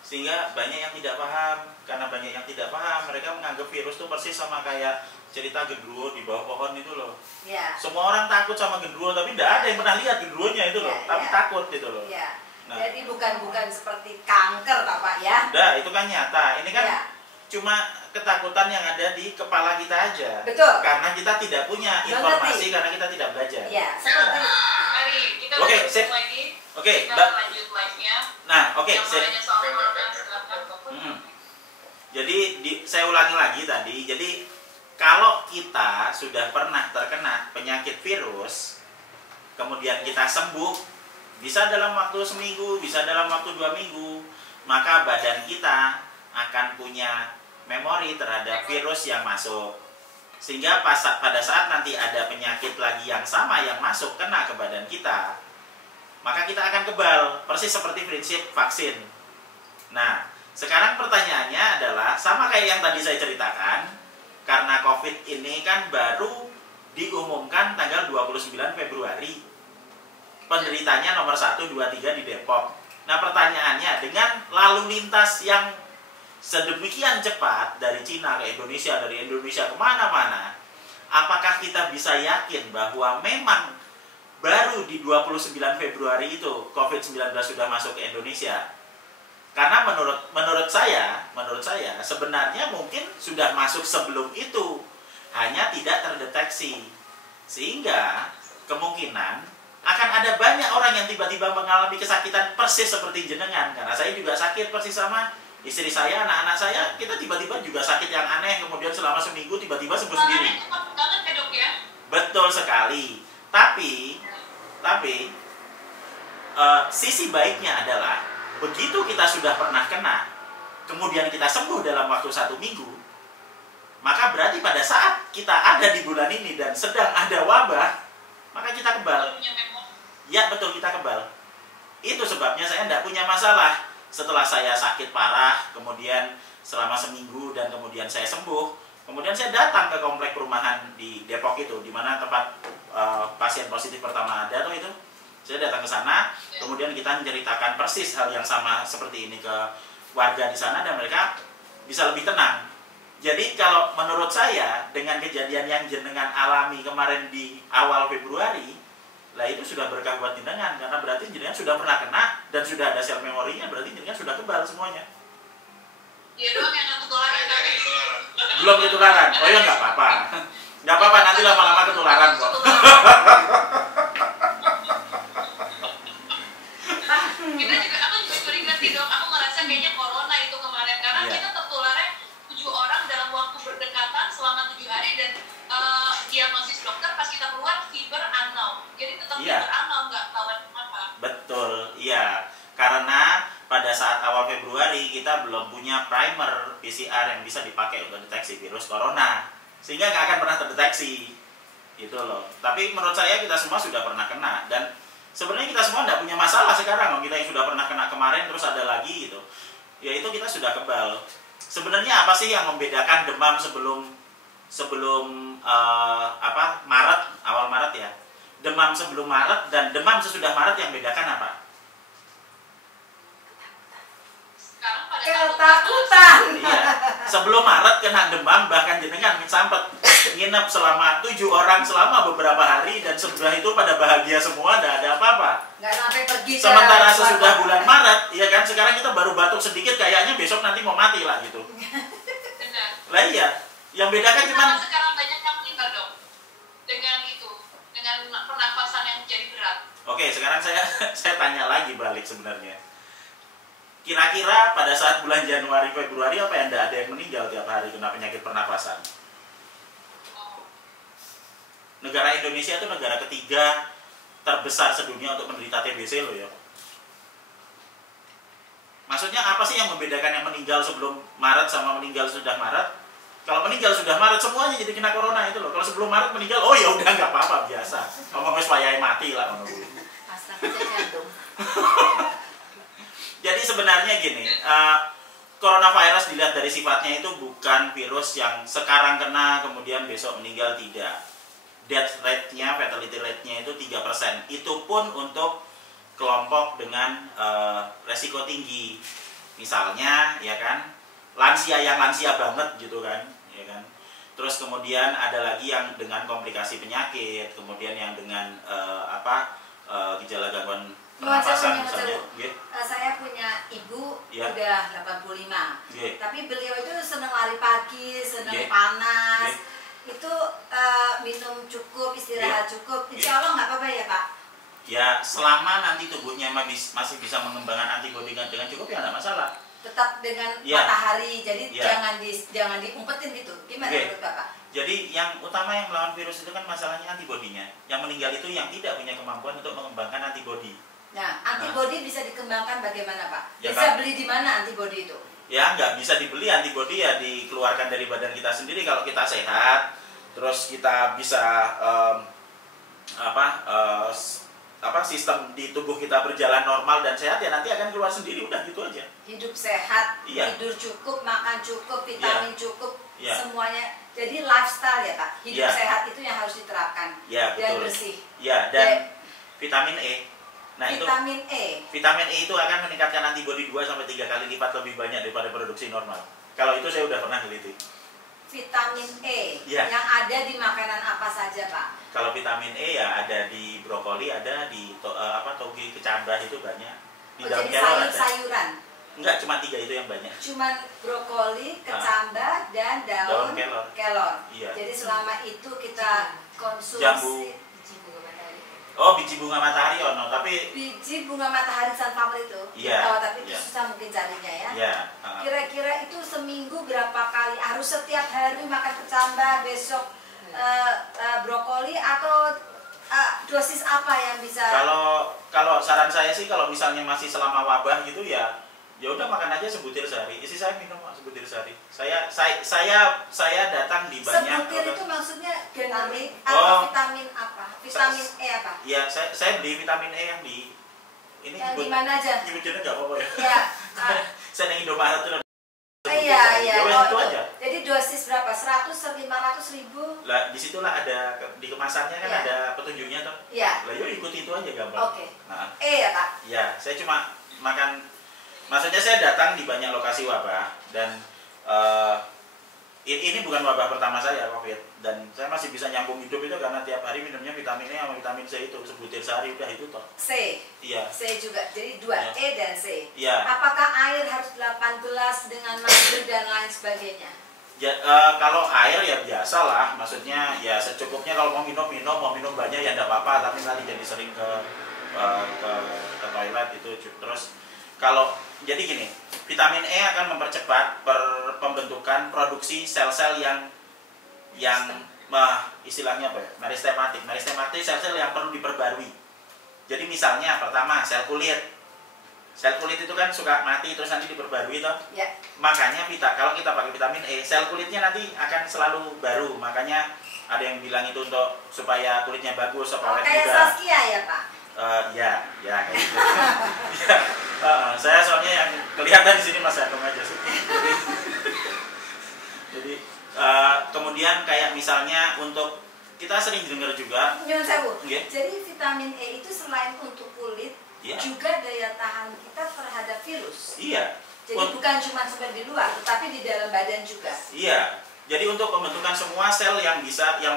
sehingga banyak yang tidak paham. Karena banyak yang tidak paham, mereka menganggap virus itu persis sama kayak cerita genderuwo di bawah pohon itu loh. Semua orang takut sama genderuwo, tapi tidak ada yang pernah lihat genderuwonya itu loh, tapi takut gitu loh. Nah, jadi bukan seperti kanker Pak ya. Nah, itu kan nyata. Ini kan cuma ketakutan yang ada di kepala kita aja. Betul. Karena kita tidak punya informasi, karena kita tidak belajar. Seperti Mari kita lanjut lagi. Kita lanjut live-nya. Nah, sip. Jadi saya ulangi lagi tadi. Jadi kalau kita sudah pernah terkena penyakit virus, kemudian kita sembuh, bisa dalam waktu seminggu, bisa dalam waktu 2 minggu, maka badan kita akan punya memori terhadap virus yang masuk. Sehingga pada saat nanti ada penyakit lagi yang sama yang masuk kena ke badan kita, maka kita akan kebal, persis seperti prinsip vaksin. Nah, sekarang pertanyaannya adalah sama kayak yang tadi saya ceritakan, karena COVID ini kan baru diumumkan tanggal 29 Februari. Penderitanya nomor 1, 2, 3 di Depok. Nah, pertanyaannya, dengan lalu lintas yang sedemikian cepat dari Cina ke Indonesia, dari Indonesia kemana-mana, apakah kita bisa yakin bahwa memang baru di 29 Februari itu COVID-19 sudah masuk ke Indonesia? Karena menurut saya sebenarnya mungkin sudah masuk sebelum itu, hanya tidak terdeteksi. Sehingga kemungkinan akan ada banyak orang yang tiba-tiba mengalami kesakitan persis seperti jenengan. Karena saya juga sakit persis sama istri saya, anak-anak saya, kita tiba-tiba juga sakit yang aneh, kemudian selama seminggu tiba-tiba sembuh sendiri. Betul sekali. Tapi sisi baiknya adalah begitu kita sudah pernah kena, kemudian kita sembuh dalam waktu 1 minggu, maka berarti pada saat kita ada di bulan ini dan sedang ada wabah, maka kita kebal. Ya betul, kita kebal. Itu sebabnya saya tidak punya masalah. Setelah saya sakit parah, kemudian selama seminggu dan kemudian saya sembuh, kemudian saya datang ke komplek perumahan di Depok itu, di mana tempat pasien positif pertama ada tuh itu. Saya datang ke sana, kemudian kita menceritakan persis hal yang sama seperti ini ke warga di sana dan mereka bisa lebih tenang. Jadi kalau menurut saya dengan kejadian yang jenengan alami kemarin di awal Februari, lah itu sudah berkah buat jenengan, karena berarti jenengan sudah pernah kena dan sudah ada sel memorinya, berarti jenengan sudah kebal semuanya. Iya doang yang ketularan tadi. Belum ketularan? Oh ya nggak apa-apa. Nggak apa-apa, nanti lama-lama ketularan kok. Aku juga curiga sih dok, aku merasa kayaknya corona itu kemarin, karena kita tertularnya 7 orang dalam waktu berdekatan selama 7 hari dan diagnosis dokter pas kita keluar fever unknown. Jadi tetap fever unknown, nggak tahu apa. Betul, iya. Karena pada saat awal Februari kita belum punya primer PCR yang bisa dipakai untuk deteksi virus corona, sehingga nggak akan pernah terdeteksi. Itu loh. Tapi menurut saya kita semua sudah pernah kena, dan sebenarnya kita semua tidak punya masalah sekarang. Kita yang sudah pernah kena kemarin terus ada lagi gitu, yaitu kita sudah kebal. Sebenarnya apa sih yang membedakan demam sebelum Maret, awal Maret ya, demam sebelum Maret dan demam sesudah Maret, yang bedakan apa? Ketakutan. Iya. Sebelum Maret kena demam, bahkan jenengan sampai nginep selama 7 orang selama beberapa hari, dan sebelah itu pada bahagia semua, tidak ada apa-apa. Nggak sampai pergi. Sementara sesudah bulan Maret, ya kan, sekarang kita baru batuk sedikit, kayaknya besok nanti mau mati lah gitu. Benar. Lah iya, yang bedakan cuma sekarang banyak yang meninggal dong dengan pernafasan yang jadi berat. Oke, sekarang saya tanya lagi balik sebenarnya. Kira-kira pada saat bulan Januari, Februari, apa yang tidak ada yang meninggal tiap hari kena penyakit pernapasan? Negara Indonesia itu negara ketiga terbesar sedunia untuk menderita TBC loh ya. Maksudnya apa sih yang membedakan yang meninggal sebelum Maret sama meninggal sudah Maret? Kalau meninggal sudah Maret semuanya jadi kena corona itu loh. Kalau sebelum Maret meninggal, oh ya udah nggak apa-apa, biasa. Ngomongnya supaya mati lah. Jadi sebenarnya gini, coronavirus dilihat dari sifatnya itu bukan virus yang sekarang kena kemudian besok meninggal, tidak. Death rate-nya, fatality rate-nya itu 3%. Itu pun untuk kelompok dengan resiko tinggi. Misalnya ya kan, lansia yang lansia banget gitu kan, ya kan. Terus kemudian ada lagi yang dengan komplikasi penyakit, kemudian yang dengan gejala gangguan pernapasan misalnya. Saya punya ibu udah 85. Tapi beliau itu senang lari pagi, senang panas. Itu minum cukup, istirahat cukup. Insya Allah nggak apa-apa ya Pak? Ya selama nanti tubuhnya masih bisa mengembangkan antibodi dengan cukup ya nggak masalah. Tetap dengan matahari, jadi jangan diumpetin gitu. Gimana menurut Bapak? Jadi yang utama yang melawan virus itu kan masalahnya antibodinya. Yang meninggal itu yang tidak punya kemampuan untuk mengembangkan antibodi. Nah, antibodi bisa dikembangkan bagaimana Pak? Ya, Bisa Pak. beli di mana antibodi itu? Ya nggak bisa dibeli, antibodi ya dikeluarkan dari badan kita sendiri kalau kita sehat, terus kita bisa sistem di tubuh kita berjalan normal dan sehat, ya nanti akan keluar sendiri, udah gitu aja. Hidup sehat, Iya. tidur cukup, makan cukup, vitamin cukup, Iya. semuanya. Jadi lifestyle ya Pak, hidup Iya. sehat itu yang harus diterapkan. Ya, Dan betul. bersih. Ya, dan vitamin E. Nah, Vitamin vitamin E itu akan meningkatkan antibodi 2-3 kali lipat lebih banyak daripada produksi normal. Kalau itu saya udah pernah teliti. Vitamin E Iya. yang ada di makanan apa saja Pak? Kalau vitamin E ya ada di brokoli, ada di toge kecambah itu banyak. Di daun Jadi kelor ada. sayur-sayuran. Enggak, cuma 3 itu yang banyak. Cuman brokoli, kecambah, dan daun Daun kelor. Iya. Jadi selama itu kita konsumsi Jambu. Biji bunga matahari ono, tapi biji bunga matahari sunflower itu. Iya, Tapi itu iya. susah mungkin carinya ya. ya. Kira-kira itu seminggu berapa kali? Harus setiap hari makan kecambah, besok brokoli, atau dosis apa yang bisa? Kalau saran saya sih, kalau misalnya masih selama wabah gitu ya udah makan aja sebutir sehari. Istri saya minum sebutir sehari. Saya datang di banyak. Sebutir itu maksudnya vitamin Oh. atau vitamin apa? Vitamin E apa? Iya, saya beli vitamin E yang di ini Yang di mana aja? nyebutnya nggak apa-apa ya. Ya. Saya di Indomaret tuh. Iya. Ya, Oh, itu itu. aja. Jadi dosis berapa? 100, 500 ribu? Lah disitulah ada di kemasannya kan Iya. ada petunjuknya tuh. Iya. Lah yuk ikuti itu aja gampang. Oke. Nah, Ya Pak. ya saya cuma makan. Maksudnya saya datang di banyak lokasi wabah dan ini bukan wabah pertama saya COVID, dan saya masih bisa nyambung hidup itu karena tiap hari minumnya vitamin E sama vitamin C itu sebutir sehari, udah itu toh. C. Iya. C juga. Jadi 2 Iya. E dan C. Iya. Apakah air harus 8 gelas dengan madu dan lain sebagainya? Ya, kalau air ya biasa lah, maksudnya ya secukupnya. Kalau mau minum banyak ya enggak apa-apa, tapi nanti jadi sering ke toilet itu. Terus kalau jadi gini, vitamin E akan mempercepat pembentukan produksi sel-sel yang istilahnya apa ya? Meristematik. Meristematik sel-sel yang perlu diperbarui. Jadi misalnya pertama sel kulit. Sel kulit itu kan suka mati terus nanti diperbarui toh. Ya. Makanya kalau kita pakai vitamin E, sel kulitnya nanti akan selalu baru. Makanya ada yang bilang itu untuk supaya kulitnya bagus, supaya Kayak muda. Saskia ya Pak? Ya kayak gitu. Saya soalnya yang kelihatan di sini Mas Anom aja sih. Jadi kemudian kayak misalnya untuk kita sering dengar juga. Nyun sewu. Nggih. Jadi vitamin E itu selain untuk kulit, Iya. juga daya tahan kita terhadap virus. Iya. Jadi bukan cuma sampai di luar, tetapi di dalam badan juga. Iya. Jadi untuk pembentukan semua sel yang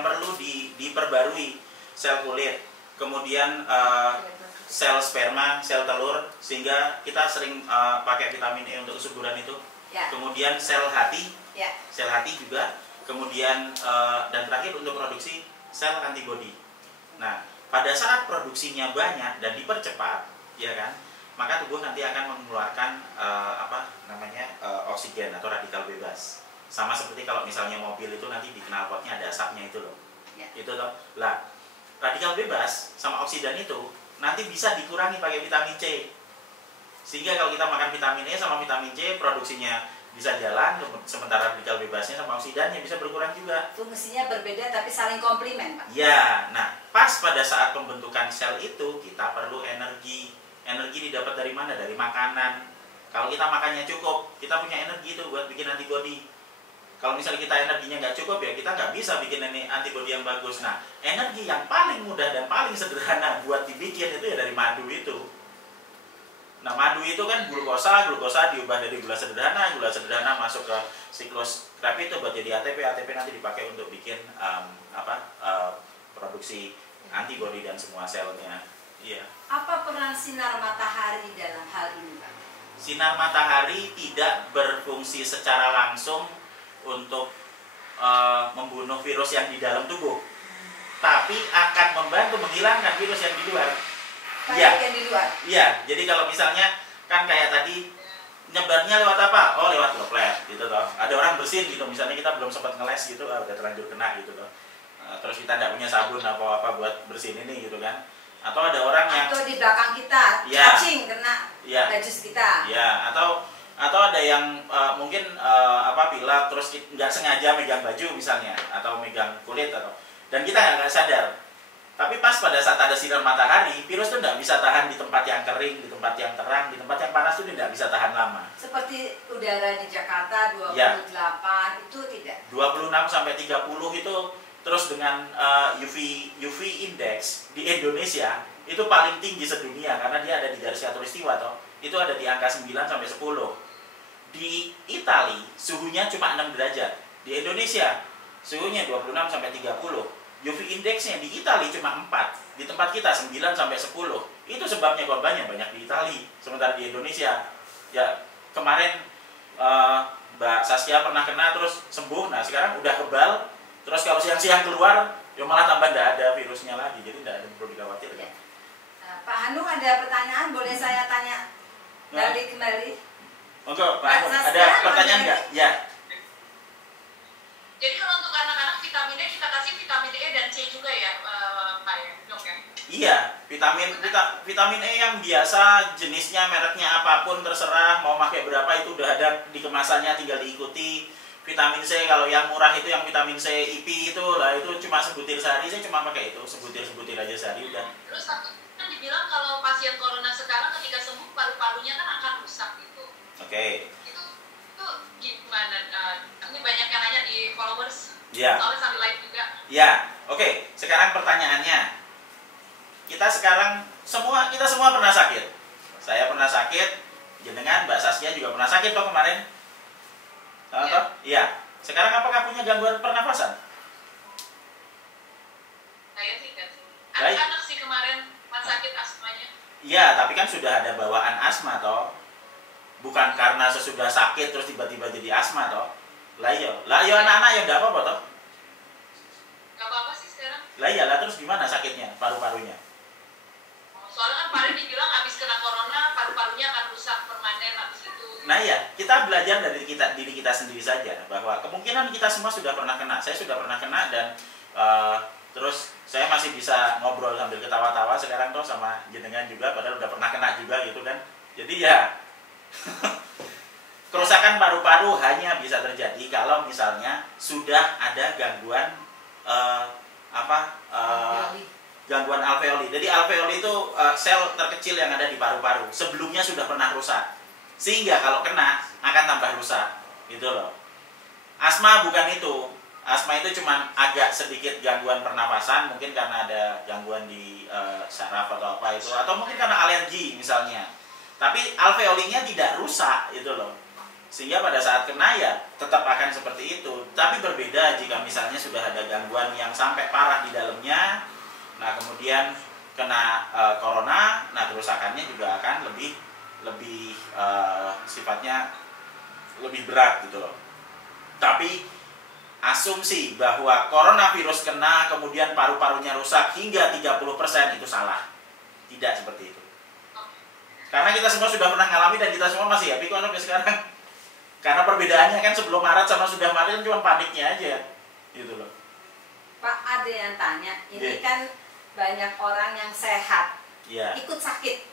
perlu diperbarui, sel kulit, kemudian sel sperma, sel telur, sehingga kita sering pakai vitamin E untuk kesuburan itu. Ya. Kemudian sel hati, Ya. sel hati juga. Kemudian dan terakhir untuk produksi sel antibodi. Nah, pada saat produksinya banyak dan dipercepat, ya kan, maka tubuh nanti akan mengeluarkan oksigen atau radikal bebas. Sama seperti kalau misalnya mobil itu nanti di knalpotnya ada asapnya itu loh. Ya. Itu loh. Lah, radikal bebas sama oksidan itu nanti bisa dikurangi pakai vitamin C. Sehingga kalau kita makan vitamin E sama vitamin C, produksinya bisa jalan, sementara radikal bebasnya sama oksidannya bisa berkurang juga. Fungsinya berbeda tapi saling komplement, Pak. Ya, nah pas pada saat pembentukan sel itu kita perlu energi. Energi didapat dari mana? Dari makanan. Kalau kita makannya cukup, kita punya energi itu buat bikin antibodi. Kalau misalnya kita energinya nggak cukup, ya kita nggak bisa bikin antibodi yang bagus. Nah, energi yang paling mudah dan paling sederhana buat dibikin itu ya dari madu itu. Nah, madu itu kan glukosa diubah dari gula sederhana masuk ke siklus Krebs itu buat jadi ATP nanti dipakai untuk bikin produksi antibodi dan semua selnya. Iya. Apa peran sinar matahari dalam hal ini, Pak? Sinar matahari tidak berfungsi secara langsung untuk membunuh virus yang di dalam tubuh, tapi akan membantu menghilangkan virus yang di luar. Yang di luar. Iya, jadi kalau misalnya kan kayak tadi nyebarnya lewat apa? Oh, lewat droplet gitu toh. Ada orang bersin gitu, misalnya kita belum sempat ngeles gitu, udah terlanjur kena gitu toh. Terus kita nggak punya sabun apa buat bersin ini gitu kan. Atau ada orang yang atau di belakang kita, ya, cacing kena baju kita. Ya, atau ada yang mungkin pilek terus nggak sengaja megang baju misalnya, atau megang kulit dan kita nggak sadar. Tapi pas pada saat ada sinar matahari, virus itu nggak bisa tahan di tempat yang kering, di tempat yang terang, di tempat yang panas itu nggak bisa tahan lama. Seperti udara di Jakarta 28 itu tidak. 26 sampai 30 itu terus dengan UV index di Indonesia itu paling tinggi sedunia karena dia ada di garis khatulistiwa itu ada di angka 9 sampai 10. Di Itali suhunya cuma 6 derajat. Di Indonesia suhunya 26 sampai 30. UV indeksnya di Itali cuma 4, di tempat kita 9 sampai 10. Itu sebabnya korbannya banyak di Itali. Sementara di Indonesia, ya kemarin Mbak Saskia pernah kena terus sembuh. Nah sekarang udah kebal. Terus kalau siang-siang keluar, ya malah tambah tidak ada virusnya lagi. Jadi tidak ada perlu dikhawatirkan. Ya. Pak Hanung ada pertanyaan, boleh saya tanya balik kembali? Enggak, Pak Hanung ada pertanyaan nggak? Ya. Jadi kalau untuk anak-anak vitaminnya kita kasih vitamin E dan C juga ya, Pak ya, dok ya? Iya, vitamin E yang biasa jenisnya, mereknya apapun terserah, mau pakai berapa itu udah ada di kemasannya, tinggal diikuti. Vitamin C kalau yang murah itu yang vitamin C IP itu lah, itu cuma sebutir sehari, saya cuma pakai itu sebutir aja sehari udah. Terus kan dibilang kalau pasien corona sekarang ketika sembuh paru-parunya kan akan rusak gitu. Oke. Itu gimana? Ini banyak yang nanya di followers. Iya. Soalnya sambil live juga. Iya. Oke. Sekarang pertanyaannya, kita semua pernah sakit. Saya pernah sakit, jenengan Mbak Saskia juga pernah sakit toh kemarin. Iya. Sekarang apakah punya gangguan pernafasan? Saya sih kan. Anak-anak sih kemarin pas sakit asmanya. Iya, tapi kan sudah ada bawaan asma toh. Bukan karena sesudah sakit terus tiba-tiba jadi asma toh. Lah iya anak-anak ya enggak apa-apa toh. Enggak apa-apa sih sekarang. Lah iyalah, terus gimana sakitnya paru-parunya? Soalnya kan kemarin dibilang habis kena corona paru-parunya akan rusak permanen habis itu. Nah ya, kita belajar dari diri kita sendiri saja bahwa kemungkinan kita semua sudah pernah kena. Saya sudah pernah kena dan terus saya masih bisa ngobrol sambil ketawa-tawa sekarang toh sama jenengan juga, padahal udah pernah kena juga gitu kan. Jadi ya kerusakan paru-paru hanya bisa terjadi kalau misalnya sudah ada gangguan gangguan alveoli. Jadi alveoli itu sel terkecil yang ada di paru-paru. Sebelumnya sudah pernah rusak. Sehingga kalau kena akan tambah rusak. Gitu loh. Asma bukan itu. Asma itu cuma agak sedikit gangguan pernapasan, mungkin karena ada gangguan di saraf atau apa itu, atau mungkin karena alergi misalnya. Tapi alveolinya tidak rusak itu loh. Sehingga pada saat kena ya tetap akan seperti itu. Tapi berbeda jika misalnya sudah ada gangguan yang sampai parah di dalamnya. Nah kemudian kena corona, nah kerusakannya juga akan lebih sifatnya lebih berat gitu loh. Tapi asumsi bahwa coronavirus kena kemudian paru-parunya rusak hingga 30% itu salah. Tidak seperti itu. Karena kita semua sudah pernah ngalami dan kita semua masih happy kok sampai sekarang. Karena perbedaannya kan sebelum Maret sama sudah Maret kan cuma paniknya aja. Gitu loh. Pak, ada yang tanya, ini kan banyak orang yang sehat, ikut sakit.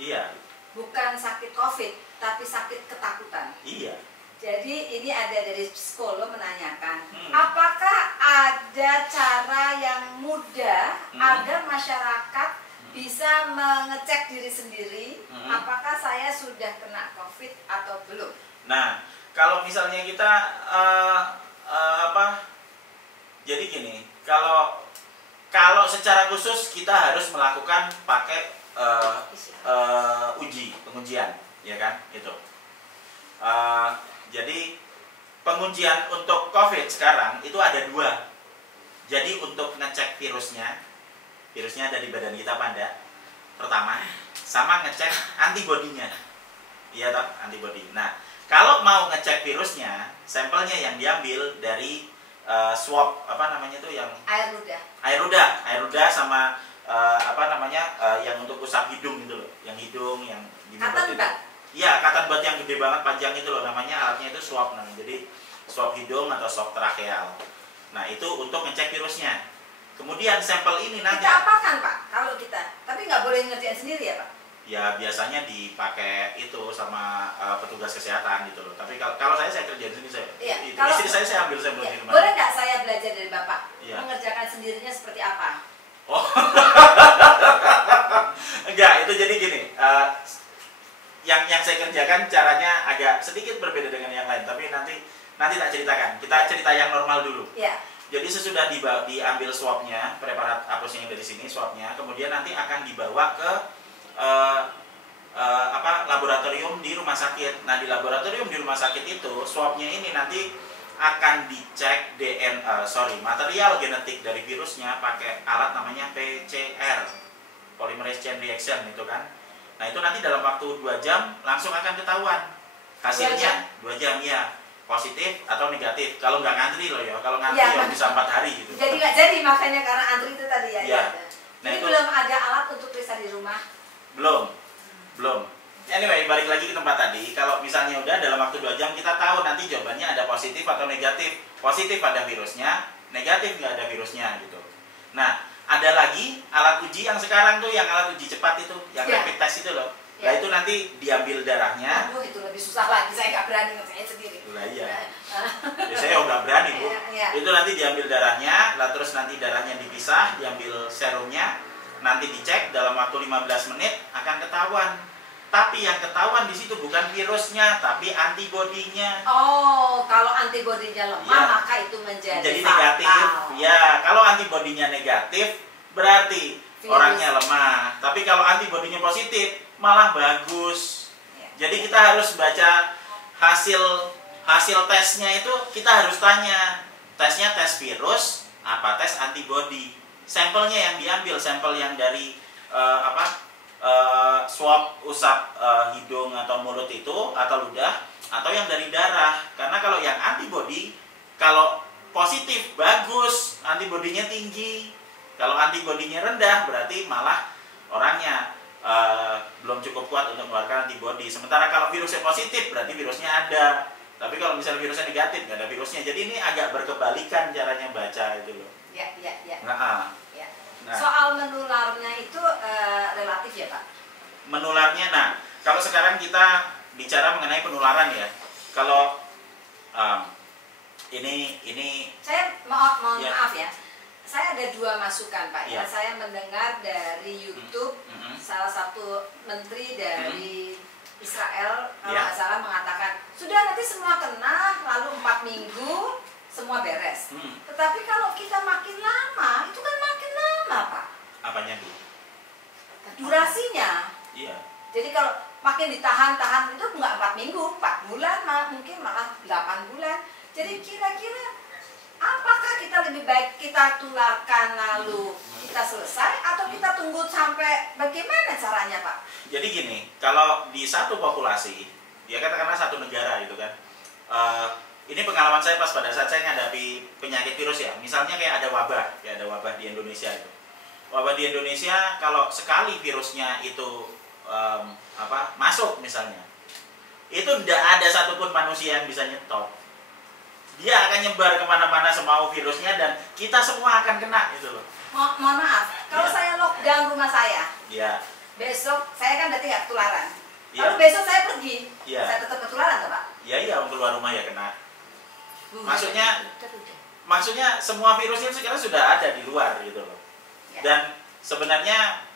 Iya. Bukan sakit COVID, tapi sakit ketakutan. Iya. Jadi ini ada dari psikolog menanyakan, apakah ada cara yang mudah agar masyarakat bisa mengecek diri sendiri, apakah saya sudah kena COVID atau belum? Nah, kalau misalnya kita jadi gini, kalau secara khusus kita harus melakukan pakai pengujian, ya kan, itu. Jadi pengujian untuk COVID sekarang itu ada 2. Jadi untuk ngecek virusnya ada di badan kita Panda. Pertama, sama ngecek antibodinya. Iya toh, antibodi. Nah, kalau mau ngecek virusnya, sampelnya yang diambil dari swab yang air ludah sama yang untuk usap hidung gitu loh, yang hidung yang di mulut itu. Iya, katan bat yang gede banget panjang itu loh, namanya alatnya itu swab namanya. Jadi swab hidung atau swab tracheal. Nah, itu untuk ngecek virusnya. Kemudian sampel ini nanti kita apakan Pak kalau kita? Tapi nggak boleh ngerjain sendiri ya Pak? Ya biasanya dipakai itu sama petugas kesehatan gitu loh. Tapi kalau saya kerjain sendiri saya. Iya, Istri saya ambil sampel di rumah. Boleh nggak saya belajar dari Bapak? Iya. Mengerjakan sendirinya seperti apa? Oh. Enggak, itu jadi gini. Yang saya kerjakan caranya agak sedikit berbeda dengan yang lain, tapi nanti tak ceritakan. Kita cerita yang normal dulu. Iya. Jadi sesudah diambil swabnya, preparat apusnya yang dari sini swabnya, kemudian nanti akan dibawa ke laboratorium di rumah sakit. Nah, di laboratorium di rumah sakit itu swabnya ini nanti akan dicek material genetik dari virusnya pakai alat namanya PCR, polymerase chain reaction itu kan. Nah, itu nanti dalam waktu 2 jam langsung akan ketahuan hasilnya. 2 jam ya, positif atau negatif. Kalau nggak ngantri loh ya, kalau ngantri ya bisa 4 hari gitu. Jadi nggak jadi makanya karena antri itu tadi ya. Ya. Nah, jadi itu belum ada alat untuk periksa di rumah. Belum. Anyway, balik lagi ke tempat tadi. Kalau misalnya udah dalam waktu 2 jam kita tahu nanti jawabannya ada positif atau negatif. Positif ada virusnya, negatif nggak ada virusnya gitu. Nah, ada lagi alat uji yang sekarang tuh, yang alat uji cepat itu, yang rapid test itu loh. Nah, itu nanti diambil darahnya. Aduh, itu lebih susah lagi. Saya nggak berani ngerjain sendiri. Lah iya. Ya, saya nggak berani Bu. Itu nanti diambil darahnya, lah terus nanti darahnya dipisah, diambil serumnya. Nanti dicek dalam waktu 15 menit akan ketahuan. Tapi yang ketahuan di situ bukan virusnya, tapi antibodinya. Oh, kalau antibodinya lemah maka itu menjadi negatif. Ya, kalau antibodinya negatif berarti orangnya lemah. Tapi kalau antibodinya positif malah bagus. Jadi kita harus baca hasil tesnya itu, kita harus tanya. Tesnya tes virus apa tes antibodi. Sampelnya yang diambil, sampel yang dari swab usap hidung atau mulut itu atau ludah, atau yang dari darah. Karena kalau yang antibodi, kalau positif bagus, antibodinya tinggi. Kalau antibodinya rendah berarti malah orangnya belum cukup kuat untuk mengeluarkan antibodi. Sementara kalau virusnya positif berarti virusnya ada. Tapi kalau misalnya virusnya negatif nggak ada virusnya. Jadi ini agak berkebalikan caranya baca itu loh. Ya. Nah. Soal menularnya itu relatif ya Pak? Menularnya, nah kalau sekarang kita bicara mengenai penularan ya. Kalau ini saya mohon maaf ya. Saya ada 2 masukan Pak ya. Saya mendengar dari YouTube salah satu menteri dari Israel kalau nggak salah mengatakan sudah nanti semua kena lalu 4 minggu semua beres. Tetapi kalau kita makin lama itu kan makin lama Pak. Apanya Bu? Durasinya. Iya. Jadi kalau makin ditahan-tahan itu nggak 4 minggu, 4 bulan, mungkin malah 8 bulan. Jadi kira-kira apakah kita lebih baik kita tularkan lalu kita selesai atau kita tunggu sampai bagaimana caranya Pak? Jadi gini, kalau di satu populasi, ya katakanlah satu negara gitu kan, ini pengalaman saya pas pada saat saya menghadapi penyakit virus ya, misalnya kayak ada wabah di Indonesia itu. Wabah di Indonesia kalau sekali virusnya itu masuk misalnya, itu tidak ada satupun manusia yang bisa nyetop. Dia akan nyebar kemana-mana semau virusnya dan kita semua akan kena gitu loh. Mohon maaf, kalau saya lockdown rumah saya, besok saya kan berarti nggak ketularan. Lalu besok saya pergi, saya tetap ketularan Pak? Iya, keluar rumah ya kena. Maksudnya semua virusnya sekarang sudah ada di luar gitu loh. Dan sebenarnya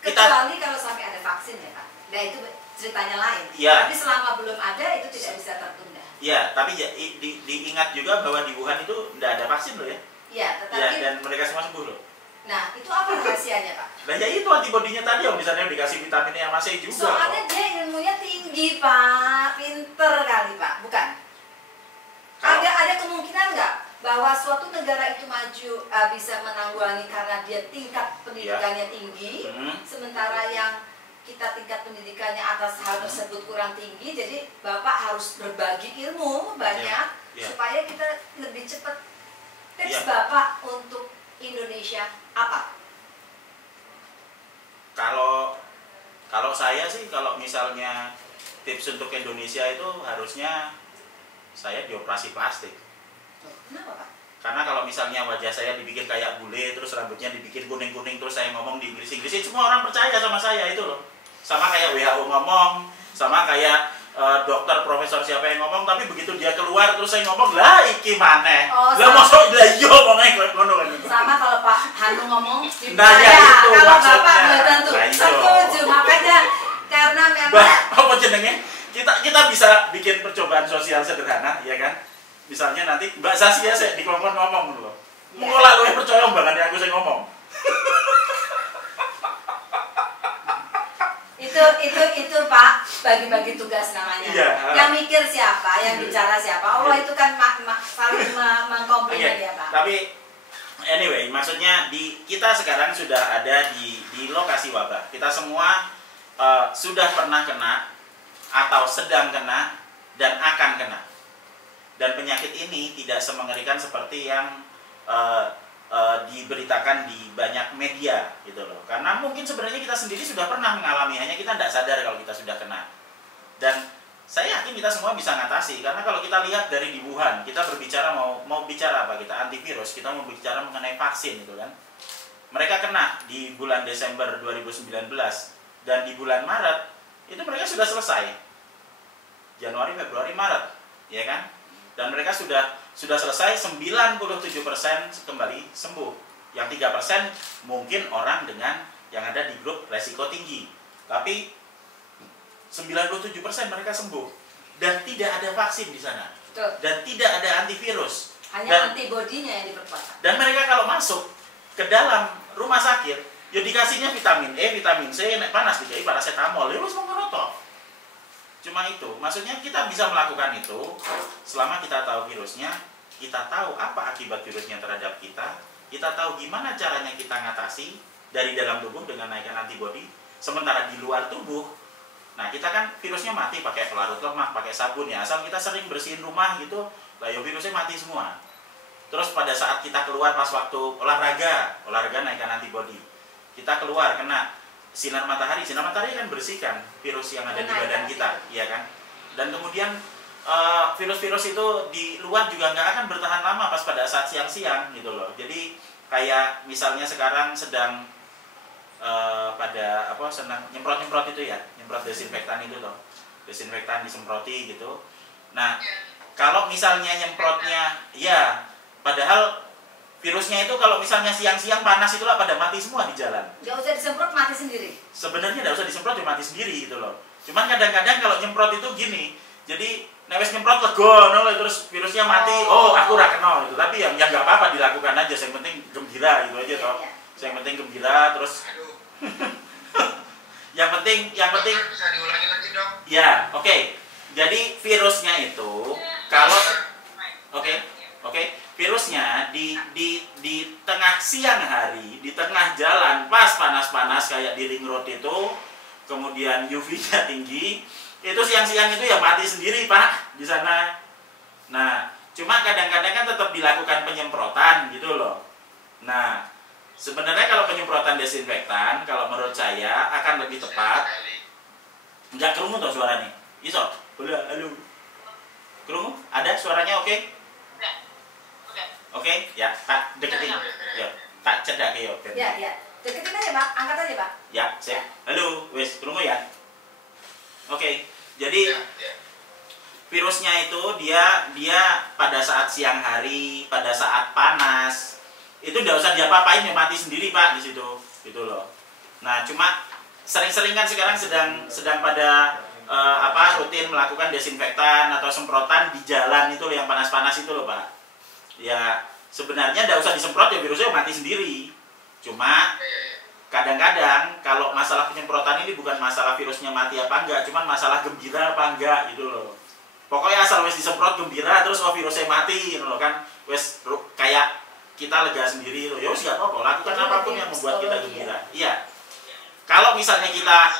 kecuali kalau sampai ada vaksin ya Pak. Nah itu ceritanya lain. Tapi selama belum ada itu tidak bisa tertunda. Iya, tapi diingat juga bahwa di Wuhan itu tidak ada vaksin loh ya. Iya, tetapi dan mereka semua sembuh loh. Nah, itu apa rahasianya Pak? Nah ya itu antibodinya tadi yang misalnya dikasih vitamin yang masih juga. Soalnya dia ilmunya tinggi Pak, pinter kali Pak, bukan? Ada kemungkinan nggak bahwa suatu negara itu maju bisa menanggulangi karena dia tingkat pendidikannya tinggi, sementara yang kita tingkat pendidikannya atas hal tersebut kurang tinggi, jadi Bapak harus berbagi ilmu banyak supaya kita lebih cepat. Tips Bapak untuk Indonesia apa? Kalau saya sih, kalau misalnya tips untuk Indonesia itu harusnya saya dioperasi plastik. Kenapa Pak? Karena kalau misalnya wajah saya dibikin kayak bule, terus rambutnya dibikin kuning-kuning, terus saya ngomong di Inggris-Inggrisin, semua orang percaya sama saya itu loh. Sama kayak WHO ngomong, sama kayak dokter, profesor siapa yang ngomong, tapi begitu dia keluar terus saya ngomong, lah iki maneh. Lah mosok lah iya ngomongnya ngono kan. Sama kalau Pak Hanu ngomong, nah ya itu kalau maksudnya. Bapak belum tentu setuju, makanya karena memang apa jenenge? Kita bisa bikin percobaan sosial sederhana, ya kan? Misalnya nanti Mbak Zasya saya di kelompok ngomong dulu. Mulai lu percaya mbakane aku sing ngomong. itu Pak, bagi-bagi tugas namanya. Iya. Yang mikir siapa, yang bicara siapa. Allah itu kan saling mengkomplimen ya Pak. Tapi anyway, maksudnya kita sekarang sudah ada di lokasi wabah. Kita semua sudah pernah kena atau sedang kena dan akan kena. Dan penyakit ini tidak semengerikan seperti yang diberitakan di banyak media gitu loh. Karena mungkin sebenarnya kita sendiri sudah pernah mengalami, hanya kita tidak sadar kalau kita sudah kena. Dan saya yakin kita semua bisa ngatasi, karena kalau kita lihat dari di Wuhan, kita berbicara mau bicara apa, kita antivirus, kita mau bicara mengenai vaksin gitu kan. Mereka kena di bulan Desember 2019 dan di bulan Maret itu mereka sudah selesai. Januari, Februari, Maret, ya kan? Dan mereka sudah selesai, 97% kembali sembuh. Yang 3% mungkin orang dengan yang ada di grup resiko tinggi. Tapi 97% mereka sembuh dan tidak ada vaksin di sana. Betul. Dan tidak ada antivirus. Hanya antibodinya yang diperkuat. Dan mereka kalau masuk ke dalam rumah sakit, ya dikasihnya vitamin E, vitamin C, nek panas dikai paracetamol, ya wis ngono tok. Cuma itu, maksudnya kita bisa melakukan itu selama kita tahu virusnya, kita tahu apa akibat virusnya terhadap kita tahu gimana caranya kita ngatasi dari dalam tubuh dengan naikkan antibodi. Sementara di luar tubuh, nah kita kan virusnya mati pakai pelarut lemak, pakai sabun ya, asal kita sering bersihin rumah gitu, lah ya virusnya mati semua. Terus pada saat kita keluar pas waktu olahraga naikkan antibodi, kita keluar kena sinar matahari kan bersihkan virus yang ada di badan kita, ya kan? Dan kemudian virus-virus itu di luar juga nggak akan bertahan lama pas pada saat siang-siang gitu loh. Jadi kayak misalnya sekarang sedang senang nyemprot itu ya, nyemprot desinfektan itu loh, desinfektan disemproti gitu. Nah kalau misalnya nyemprotnya ya, padahal virusnya itu kalau misalnya siang-siang panas itulah pada mati semua di jalan. Nggak usah disemprot, mati sendiri. Sebenarnya nggak usah disemprot, cuma mati sendiri gitu loh. Cuman kadang-kadang kalau nyemprot itu gini, jadi newes nyemprot lego, terus virusnya mati, aku ora kena gitu. Tapi yang nggak apa-apa dilakukan aja, yang penting gembira gitu aja toh. Yang penting gembira, terus yang penting bisa diulangi lagi dong. Ya, oke. Jadi virusnya itu kalau virusnya di tengah siang hari, di tengah jalan, pas panas-panas kayak di ring road itu, kemudian UV-nya tinggi, itu siang-siang itu ya mati sendiri Pak di sana. Nah, cuma kadang-kadang kan tetap dilakukan penyemprotan gitu loh. Nah, sebenarnya kalau penyemprotan desinfektan, kalau menurut saya akan lebih tepat. Enggak kerungu toh suaranya? Iso? Boleh, halo. Kerungu? Ada suaranya oke? Oke, ya, tak deketin. Ya, tak cedak ya. Ya. Deketin aja, Pak. Angkat aja, Pak. Ya, sip. Halo, wes, kerungu ya. Oke. Jadi virusnya itu dia pada saat siang hari, pada saat panas, itu enggak usah diapa-apain, ya mati sendiri, Pak, di situ. Gitu loh. Nah, cuma sering-sering kan sekarang sedang pada rutin melakukan desinfektan atau semprotan di jalan itu loh, yang panas-panas itu loh, Pak. Ya sebenarnya tidak usah disemprot ya, virusnya mati sendiri. Cuma kadang-kadang kalau masalah penyemprotan ini bukan masalah virusnya mati apa enggak, cuman masalah gembira apa enggak gitu loh. Pokoknya asal wes disemprot gembira terus virusnya mati gitu loh kan, wes kayak kita lega sendiri loh. Ya wes enggak apa-apa, lakukan apapun yang membuat kita gembira. Iya. Kalau misalnya kita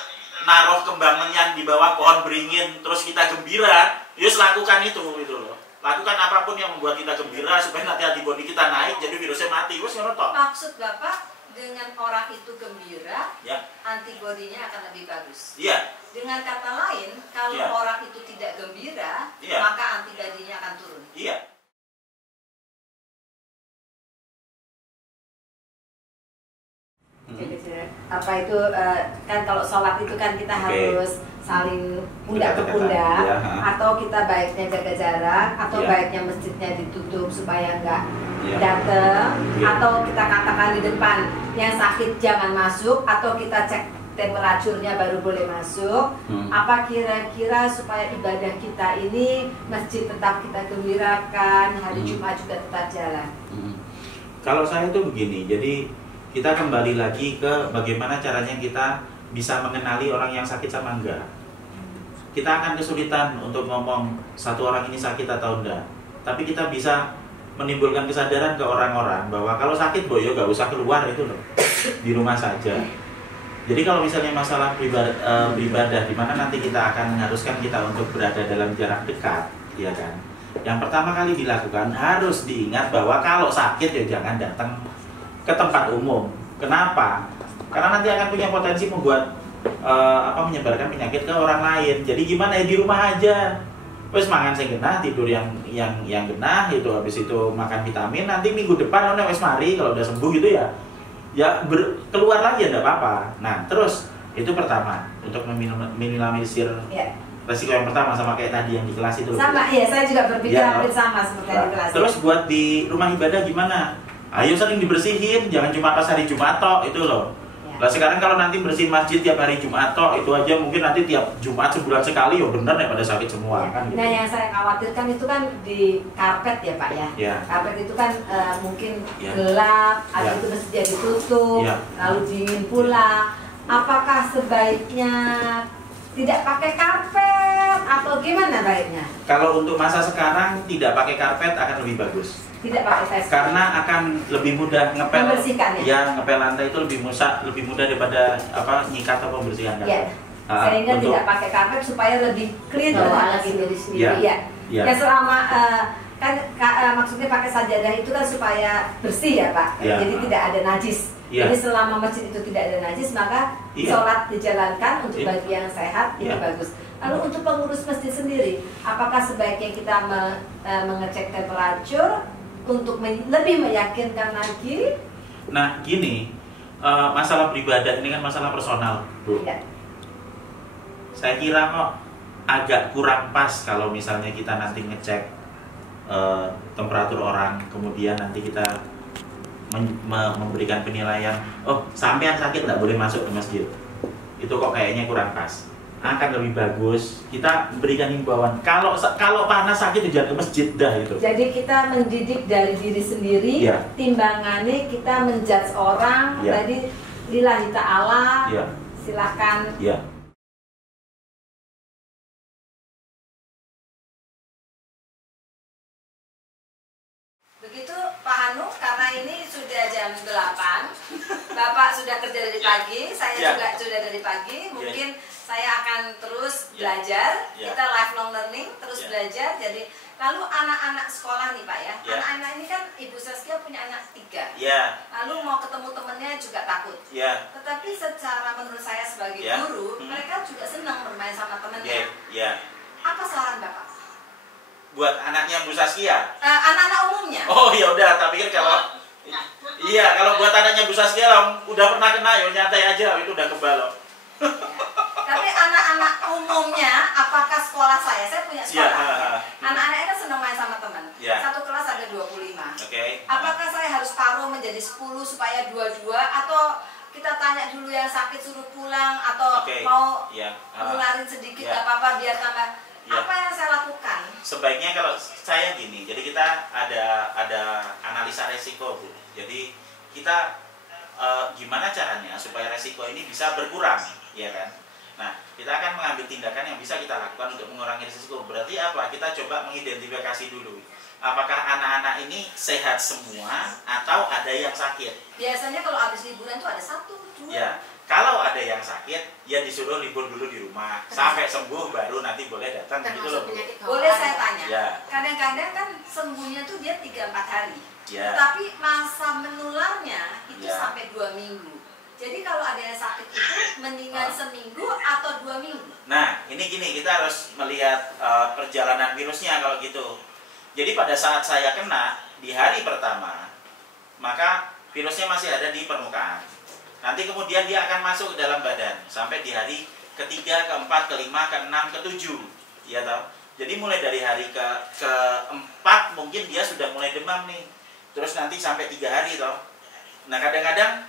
naruh kembang menyan di bawah pohon beringin terus kita gembira, ya lakukan itu gitu loh. Lakukan apapun yang membuat kita gembira supaya nanti antibodi kita naik, jadi virusnya mati. Wes ngono toh. Maksud Bapak dengan orang itu gembira, ya, antibodinya akan lebih bagus. Iya. Dengan kata lain, kalau orang itu tidak gembira, maka antibodinya akan turun. Iya. apa itu kan kalau sholat itu kan kita harus saling pundak ke pundak, atau kita baiknya jaga jarak, atau baiknya masjidnya ditutup supaya nggak datang, atau kita katakan di depan yang sakit jangan masuk, atau kita cek temperaturnya baru boleh masuk. Apa kira-kira supaya ibadah kita ini masjid tetap kita gembirakan, hari Jumat juga tetap jalan? Kalau saya itu begini, jadi kita kembali lagi ke bagaimana caranya kita bisa mengenali orang yang sakit sama enggak. Kita akan kesulitan untuk ngomong satu orang ini sakit atau enggak, tapi kita bisa menimbulkan kesadaran ke orang-orang bahwa kalau sakit boyo gak usah keluar itu loh, di rumah saja. Jadi kalau misalnya masalah beribadah di mana nanti kita akan mengharuskan kita untuk berada dalam jarak dekat, ya kan? Yang pertama kali dilakukan harus diingat bahwa kalau sakit ya jangan datang ke tempat umum. Kenapa? Karena nanti akan punya potensi membuat menyebarkan penyakit ke orang lain. Jadi gimana ya, di rumah aja. Wes mangan sing genah, tidur yang genah itu, habis itu makan vitamin, nanti minggu depan wes mari kalau udah sembuh gitu ya. Ya keluar lagi ya enggak apa-apa. Nah, terus itu pertama untuk meminimalisir resiko yang pertama, sama kayak tadi yang di kelas itu. Sama, ya saya juga berpikir hampir sama seperti yang di kelas. Terus buat di rumah ibadah gimana? Ayo sering dibersihin, jangan cuma pas hari Jumat tok itu loh. Nah sekarang kalau nanti bersihin masjid tiap hari Jumat tok, itu aja mungkin nanti tiap Jumat sebulan sekali, ya bener nih pada sakit semua kan. Gitu. Nah yang saya khawatirkan itu kan di karpet ya Pak ya. Karpet itu kan mungkin gelap, habis itu masjidnya ditutup, lalu dingin pula. Apakah sebaiknya tidak pakai karpet atau gimana baiknya? Kalau untuk masa sekarang tidak pakai karpet akan lebih bagus. Tidak pakai tes. Karena akan lebih mudah ngepel. Membersihkan ya. Ya, ngepel lantai itu lebih mudah daripada nyikat atau pembersihan karpet. Sehingga tidak pakai karpet supaya lebih clean lagi dari sendiri. Ya selama maksudnya pakai sajadah itu kan supaya bersih ya Pak. Jadi tidak ada najis. Jadi selama masjid itu tidak ada najis, maka sholat dijalankan untuk bagi yang sehat itu bagus. Lalu untuk pengurus masjid sendiri, apakah sebaiknya kita mengecek temperatur untuk lebih meyakinkan lagi? Nah gini, masalah beribadah ini kan masalah personal, Bu. Saya kira kok agak kurang pas kalau misalnya kita nanti ngecek temperatur orang, kemudian nanti kita memberikan penilaian, oh sampean sakit nggak boleh masuk ke masjid. Itu kok kayaknya kurang pas. Akan lebih bagus kita berikan himbauan, kalau panas sakit jangan ke masjid dah itu. Jadi kita mendidik dari diri sendiri, timbangannya kita menjudge orang, tadi lillahi ta'ala, silakan. Begitu Pak Hanu, karena ini sudah jam 8, Bapak sudah kerja dari pagi, saya juga sudah dari pagi, mungkin saya akan terus belajar, kita lifelong learning, terus belajar. Jadi lalu anak-anak sekolah nih Pak ya, anak-anak ini kan Ibu Saskia punya anak 3, lalu mau ketemu temennya juga takut, tetapi secara menurut saya sebagai guru, mereka juga senang bermain sama temennya. Apa saran Bapak? Buat anaknya Bu Saskia? Anak-anak umumnya. Oh ya udah, tapi kan kalau kalau buat anaknya Bu Saskia lah, udah pernah kena ya nyantai aja, itu udah kebal loh. Tapi anak-anak umumnya, apakah sekolah saya punya sekolah, anak-anaknya kan senang main sama teman. Satu kelas ada 25. Apakah saya harus taruh menjadi 10 supaya 22, atau kita tanya dulu yang sakit suruh pulang, atau mau nularin sedikit gak apa-apa biar tambah. Apa yang saya lakukan? Sebaiknya kalau saya gini, jadi kita ada analisa resiko Bu. Jadi kita gimana caranya supaya resiko ini bisa berkurang, ya kan? Nah, kita akan mengambil tindakan yang bisa kita lakukan untuk mengurangi risiko. Berarti apa? Kita coba mengidentifikasi dulu. Apakah anak-anak ini sehat semua atau ada yang sakit? Biasanya kalau habis liburan tuh ada 1, 2. Kalau ada yang sakit, ya disuruh libur dulu di rumah sampai sembuh, baru nanti boleh datang gitu loh. Boleh saya tanya? Kadang-kadang kan sembuhnya tuh dia 3-4 hari. Tapi masa menularnya itu sampai 2 minggu. Jadi kalau ada yang sakit itu mendingan seminggu atau 2 minggu? Nah, ini gini, kita harus melihat perjalanan virusnya kalau gitu. Jadi pada saat saya kena di hari pertama, maka virusnya masih ada di permukaan. Nanti kemudian dia akan masuk ke dalam badan sampai di hari ketiga, keempat, kelima, keenam, ketujuh, ya tahu. Jadi mulai dari hari keempat mungkin dia sudah mulai demam nih. Terus nanti sampai 3 hari toh. Nah kadang-kadang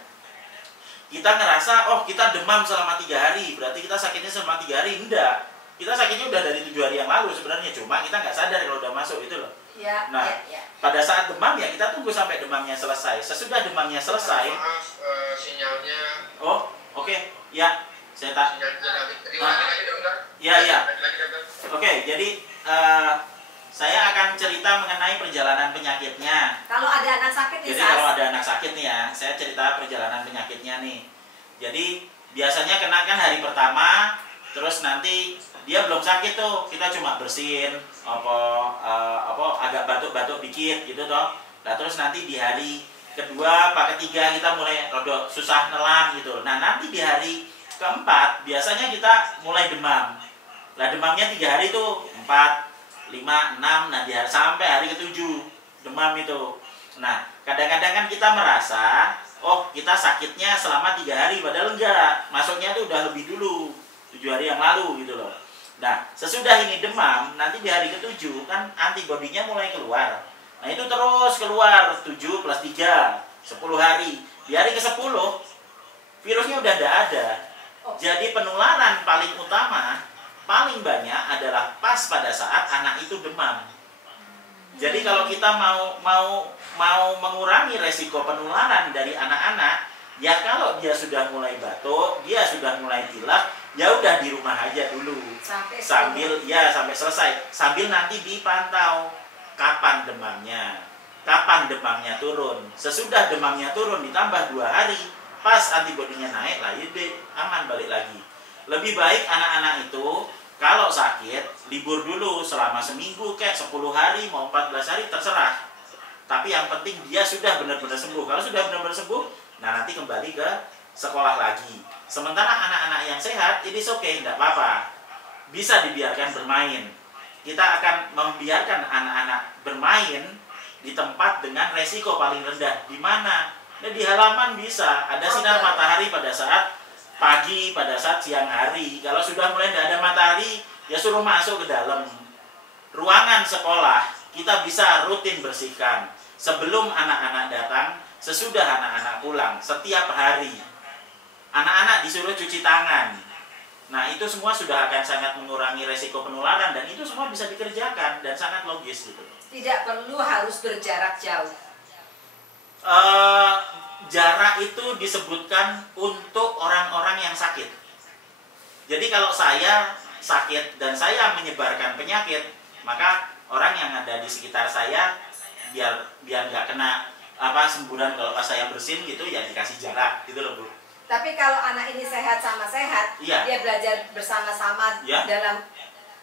kita ngerasa oh kita demam selama 3 hari, berarti kita sakitnya selama 3 hari. Enggak, kita sakitnya udah dari 7 hari yang lalu sebenarnya, cuma kita nggak sadar kalau udah masuk itu loh. Ya, nah pada saat demam ya kita tunggu sampai demamnya selesai. Sesudah demamnya selesai, maaf, sinyalnya. Oh oke. Ya saya tak. Ya. Oke, jadi saya akan cerita mengenai perjalanan penyakitnya. Kalau ada anak sakit nih, jadi kalau ada anak sakit nih ya, saya cerita perjalanan penyakitnya nih. Jadi biasanya kena kan hari pertama, terus nanti dia belum sakit tuh, kita cuma bersihin agak batuk-batuk dikit gitu toh. Nah terus nanti di hari kedua, ketiga kita mulai rodok susah nelan gitu. Nah nanti di hari keempat biasanya kita mulai demam. Nah demamnya 3 hari tuh 4, 5, 6, nah sampai hari ke-7 demam itu. Nah kadang-kadang kan kita merasa oh kita sakitnya selama 3 hari, padahal enggak, masuknya tuh udah lebih dulu 7 hari yang lalu gitu loh. Nah sesudah ini demam, nanti di hari ke-7 kan antibodinya mulai keluar. Nah itu terus keluar 7 plus 3, 10 hari. Di hari ke-10 virusnya udah tidak ada. Jadi penularan paling utama, paling banyak adalah pas pada saat anak itu demam. Jadi kalau kita mau mengurangi resiko penularan dari anak-anak, ya kalau dia sudah mulai batuk, dia sudah mulai pilek, ya udah di rumah aja dulu. Sampai selesai. Sambil nanti dipantau kapan demamnya turun. Sesudah demamnya turun ditambah 2 hari, pas antibodinya naik lah, aman balik lagi. Lebih baik anak-anak itu kalau sakit libur dulu selama seminggu kayak 10 hari mau 14 hari terserah. Tapi yang penting dia sudah benar-benar sembuh. Kalau sudah benar-benar sembuh, nah nanti kembali ke sekolah lagi. Sementara anak-anak yang sehat ini oke, tidak apa-apa, bisa dibiarkan bermain. Kita akan membiarkan anak-anak bermain di tempat dengan resiko paling rendah. Di mana? Nah, di halaman bisa ada sinar matahari pada saat pagi, pada saat siang hari. Kalau sudah mulai tidak ada matahari, ya suruh masuk ke dalam ruangan sekolah. Kita bisa rutin bersihkan sebelum anak-anak datang, sesudah anak-anak pulang, setiap hari. Anak-anak disuruh cuci tangan. Nah itu semua sudah akan sangat mengurangi resiko penularan, dan itu semua bisa dikerjakan dan sangat logis gitu. Tidak perlu harus berjarak jauh. Jarak itu disebutkan untuk orang-orang yang sakit. Jadi kalau saya sakit dan saya menyebarkan penyakit, maka orang yang ada di sekitar saya biar nggak kena semburan kalau pas saya bersin gitu ya dikasih jarak gitu loh Bu. Tapi kalau anak ini sehat sama sehat, iya, dia belajar bersama-sama, iya, dalam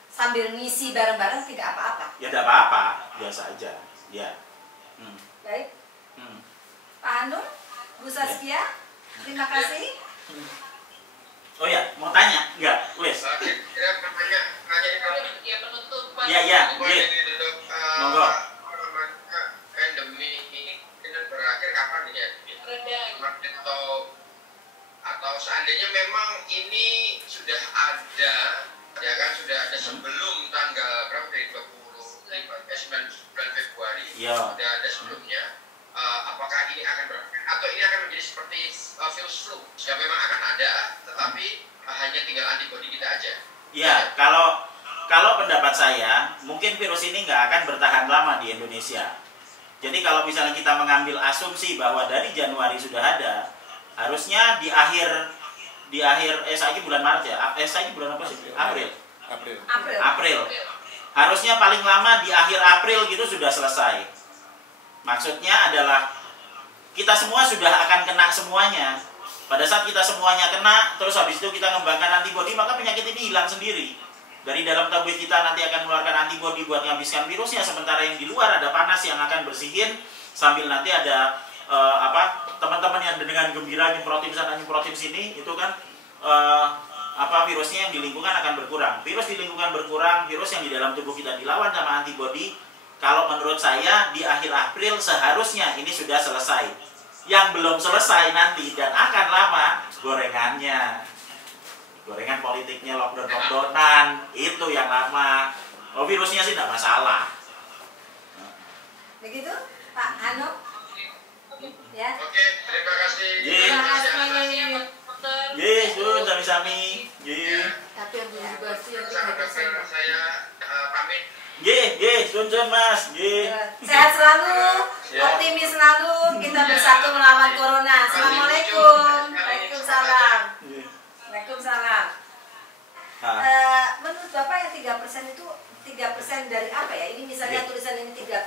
sambil ngisi bareng-bareng tidak apa-apa. Ya tidak apa-apa, biasa aja. Ya. Baik. Pak Hanum, Bu Saskia, terima kasih. Oh ya, mau tanya? Enggak, wes. Kira nanya ya penutup. Iya. Monggo. Pandemi ini berakhir kapan ya? Reda. Atau seandainya memang ini sudah ada, ya kan, sudah ada sebelum tanggal berapa dari 9 Februari, ya, sudah ada sebelumnya. Apakah ini akan berakhir atau ini akan menjadi seperti virus flu yang memang akan ada, tetapi hanya tinggal antibodi kita aja? Ya, kalau pendapat saya, mungkin virus ini nggak akan bertahan lama di Indonesia. Jadi kalau misalnya kita mengambil asumsi bahwa dari Januari sudah ada, harusnya di akhir saya bulan Maret ya, saya bulan apa sih? April. Harusnya paling lama di akhir April gitu sudah selesai. Maksudnya adalah kita semua sudah akan kena semuanya. Pada saat kita semuanya kena, terus habis itu kita mengembangkan antibodi, maka penyakit ini hilang sendiri. Dari dalam tubuh kita nanti akan mengeluarkan antibodi buat menghabiskan virusnya, sementara yang di luar ada panas yang akan bersihin, sambil nanti ada teman-teman yang dengan gembira nyemprotin sana nyemprotin sini, itu kan virusnya yang di lingkungan akan berkurang. Virus di lingkungan berkurang, virus yang di dalam tubuh kita dilawan sama antibodi. Kalau menurut saya di akhir April seharusnya ini sudah selesai. yang belum selesai nanti dan akan lama gorengannya. Gorengan politiknya, lockdownan itu yang lama. Oh, virusnya sih tidak masalah. Begitu, Pak Hano? Ya. Oke, terima kasih. Terima kasih. Yes, Sun, sami-sami. Tapi yang belum dibahas yang Dokter, saya pamit. Sun Mas. Sehat selalu, optimis selalu, kita bersatu melawan corona. Assalamualaikum. Waalaikumsalam. Waalaikumsalam. Menurut Bapak yang 3% itu 3% dari apa ya? Ini misalnya tulisan ini 3%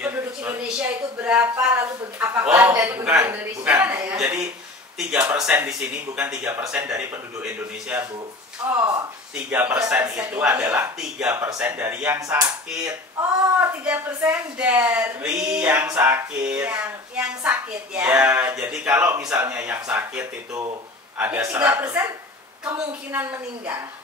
penduduk Indonesia itu berapa, lalu apakah dari penduduk Indonesia mana ya? Jadi 3% di sini bukan 3% dari penduduk Indonesia, Bu. Oh. 3% itu adalah 3% dari yang sakit. Oh, 3% dari yang sakit. Yang sakit ya. Ya, jadi kalau misalnya yang sakit itu ada 3% kemungkinan meninggal.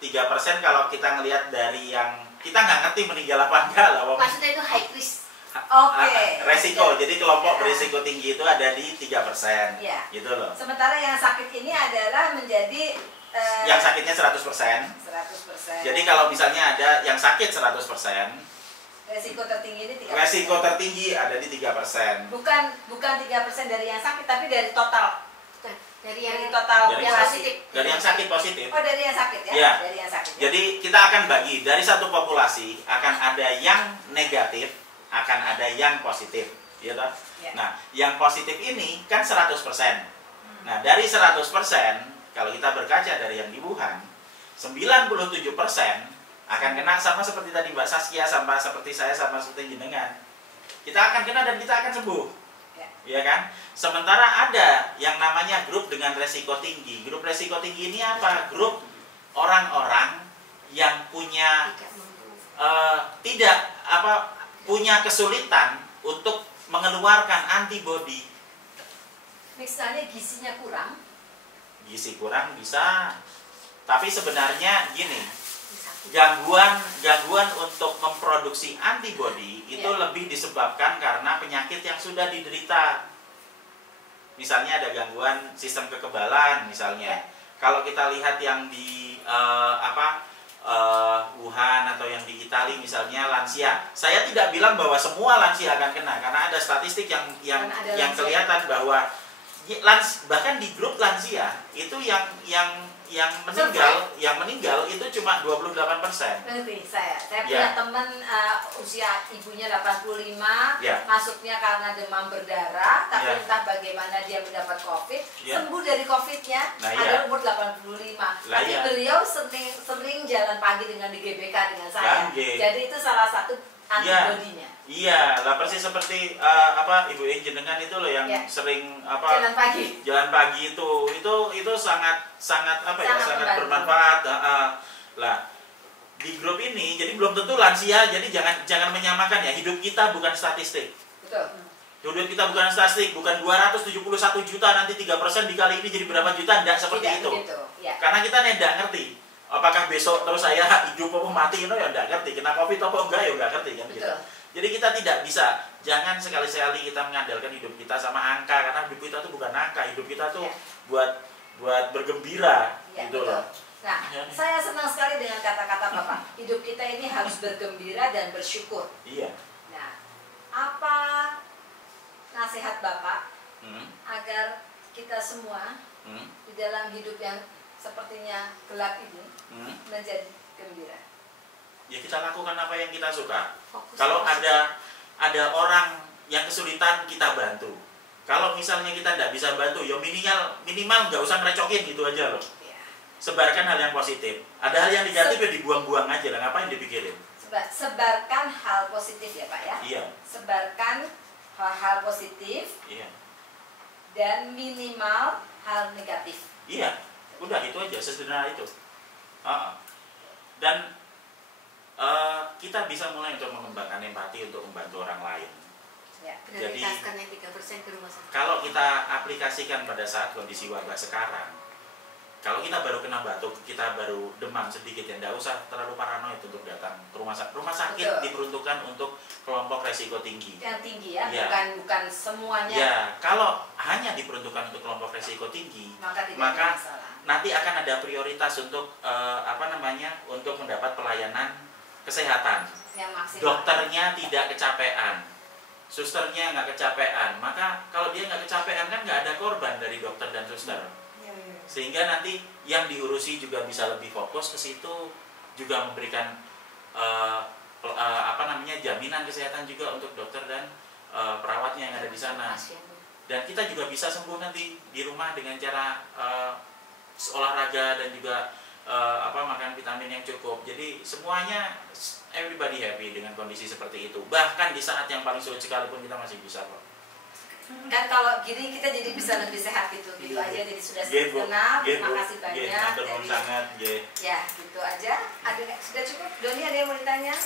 3% kalau kita ngelihat dari yang kita nggak ngerti meninggal apa enggak lah. Maksudnya itu high risk. Oke. Resiko. Jadi kelompok berisiko tinggi itu ada di 3%. Ya. Gitu loh. Sementara yang sakit ini adalah menjadi yang sakitnya 100%. 100%. Jadi kalau misalnya ada yang sakit 100%, resiko tertinggi ini 3%. resiko tertinggi ada di 3%. Bukan 3% dari yang sakit, tapi dari total. Dari yang positif. Dari yang sakit positif. Oh, dari yang sakit ya? Ya. Dari yang sakit. Ya? Jadi kita akan bagi dari satu populasi akan ada yang negatif, akan ada yang positif, ya toh? Ya. Nah, yang positif ini kan 100%. Nah, dari 100% kalau kita berkaca dari yang di Wuhan, 97% akan kena sama seperti tadi Mbak Saskia, sama seperti saya, sama seperti jenengan. Kita akan kena dan kita akan sembuh. Ya kan? Sementara ada yang namanya grup dengan resiko tinggi. Grup resiko tinggi ini apa? Grup orang-orang yang punya punya kesulitan untuk mengeluarkan antibodi. Misalnya gizinya kurang. Gizi kurang bisa. Tapi sebenarnya gini, gangguan untuk memproduksi antibodi itu lebih disebabkan karena penyakit yang sudah diderita. Misalnya ada gangguan sistem kekebalan misalnya. Kalau kita lihat yang di Wuhan atau yang di Italia misalnya lansia. Saya tidak bilang bahwa semua lansia akan kena karena ada statistik yang kelihatan bahwa bahkan di grup lansia itu yang meninggal itu cuma 28%. Ngerti saya punya teman usia ibunya 85, masuknya karena demam berdarah, tapi entah bagaimana dia mendapat COVID, sembuh dari COVID-nya, ada umur 85. Tapi beliau sering jalan pagi dengan di GBK dengan saya. Jadi itu salah satu antibodinya. Iya, lah persis seperti Ibu jenengan itu loh yang sering jalan pagi itu sangat bermanfaat. Lah di grup ini jadi belum tentu lansia, jadi jangan menyamakan ya. Hidup kita bukan statistik. Betul. Hidup kita bukan statistik, bukan 271 juta nanti 3% dikali ini jadi berapa juta, enggak seperti itu. Ya. Karena kita tidak ngerti apakah besok terus saya hidup apa mati, ya enggak ngerti. Kena COVID apa enggak ya enggak ngerti kan kita. Jadi kita tidak bisa, jangan sekali-sekali kita mengandalkan hidup kita sama angka, karena hidup kita tuh bukan angka, hidup kita tuh buat bergembira gitu loh. Nah, saya senang sekali dengan kata-kata Bapak. Hidup kita ini harus bergembira dan bersyukur. Iya. Nah, apa nasihat Bapak agar kita semua di dalam hidup yang sepertinya gelap ini menjadi gembira? Ya kita lakukan apa yang kita suka. Kalau ada orang yang kesulitan, kita bantu. Kalau misalnya kita tidak bisa bantu, ya minimal nggak usah ngerecokin gitu aja loh. Sebarkan hal yang positif. Ada hal yang negatif ya dibuang-buang aja lah, ngapain dipikirin. Sebarkan hal positif ya Pak ya. Iya. Sebarkan hal-hal positif. Iya. Dan minimal hal negatif. Iya. Udah itu aja, sesederhana itu. Dan kita bisa mulai untuk mengembangkan empati untuk membantu orang lain. Ya. Jadi yang 3% ke rumah sakit. Kalau kita aplikasikan pada saat kondisi wabah sekarang, Kalau kita baru kena batuk, kita baru demam sedikit ya, tidak usah terlalu paranoid untuk datang ke rumah sakit. Rumah sakit Betul. diperuntukkan untuk kelompok resiko tinggi. Yang tinggi ya, Ya. bukan semuanya. Ya, kalau hanya diperuntukkan untuk kelompok resiko tinggi, Maka tidak maka ada masalah. nanti akan ada prioritas untuk untuk mendapat pelayanan kesehatan. Yang maksimal. Dokternya tidak kecapean, susternya nggak kecapean. Maka kalau dia nggak kecapean kan nggak ada korban dari dokter dan suster. Sehingga nanti yang diurusi juga bisa lebih fokus ke situ, juga memberikan jaminan kesehatan juga untuk dokter dan perawatnya yang ada di sana. Dan kita juga bisa sembuh nanti di rumah dengan cara olahraga dan juga makan vitamin yang cukup. Jadi semuanya everybody happy dengan kondisi seperti itu. Bahkan di saat yang paling sulit sekalipun kita masih bisa kok. Dan kalau gini kita jadi bisa lebih sehat gitu aja, jadi sudah kenal. Terima kasih banyak dari ya gitu aja. Sudah cukup. Doni ada yang mau ditanya?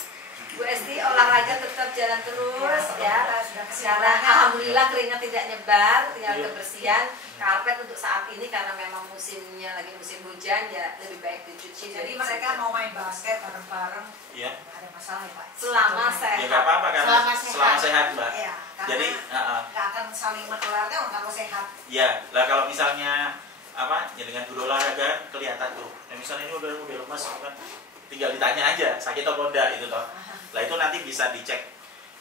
Bu Esti, olahraga tetap jalan terus ya. Sekarang alhamdulillah keringat tidak nyebar, tinggal kebersihan. Karpet untuk saat ini karena memang musimnya lagi musim hujan ya lebih baik dicuci. Jadi mereka mau main basket bareng-bareng, ya. nggak ada masalah ya Pak. Selama sehat. Ya nggak apa-apa kan. Selama sehat Mbak. Ya, jadi nggak akan saling menularnya kalau sehat. Ya, lah kalau misalnya ya dengan guru olahraga kelihatan tuh. Ya, misalnya ini udah lemas kan, tinggal ditanya aja sakit atau enggak itu toh. Lah itu nanti bisa dicek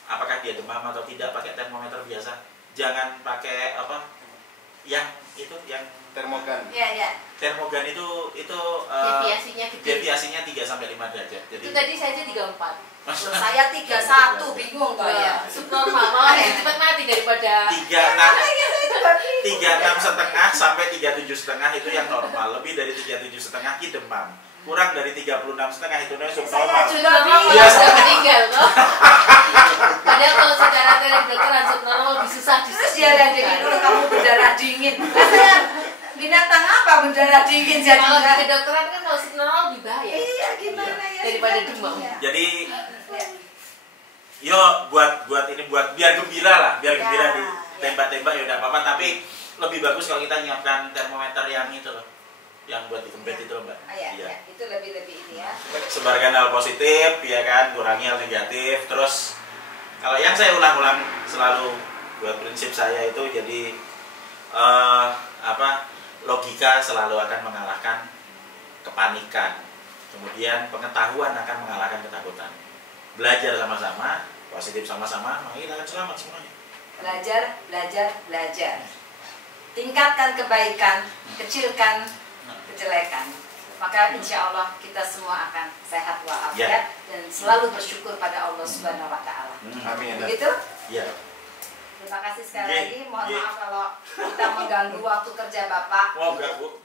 apakah dia demam atau tidak pakai termometer biasa. Jangan pakai yang termogan. Ya. Termogan itu deviasinya gede. Deviasinya 3 sampai 5 derajat. Jadi itu tadi saja 34. Saya 31 bingung kok ya. Subnormal, malah lebih cepat mati daripada 36,5 sampai 37,5 itu yang normal. Lebih dari 37,5 ki demam. Kurang dari 36,5 itu subnormal. Iya, sudah meninggal loh. Padahal kalau secara teori kedokteran subnormal lebih susah Terus dia lihat dulu kamu berdarah dingin. Saya binatang apa berdarah dingin jadi? Kalau di kedokteran kan kalau subnormal lebih bahaya. Iya, gimana ya? Daripada demam. Jadi yo buat biar gembira lah, biar gembira di tembak-tembak ya udah apa-apa, tapi lebih bagus kalau kita nyiapkan termometer yang itu loh, yang buat dikempet itu loh Mbak. Iya, itu lebih ini ya. Sebarkan hal positif ya kan, kurangi hal negatif. Terus kalau yang saya ulang-ulang selalu buat prinsip saya itu jadi logika selalu akan mengalahkan kepanikan. Kemudian pengetahuan akan mengalahkan ketakutan. Belajar sama-sama, positif sama-sama, maka kita akan selamat semuanya. Belajar. Tingkatkan kebaikan, kecilkan kejelekan. Maka insya Allah kita semua akan sehat walafiat dan selalu bersyukur pada Allah Subhanahu Wa Taala. Amin. Begitu? Ya. Terima kasih sekali lagi. Mohon maaf kalau kita mengganggu waktu kerja Bapak. Oh enggak Bu.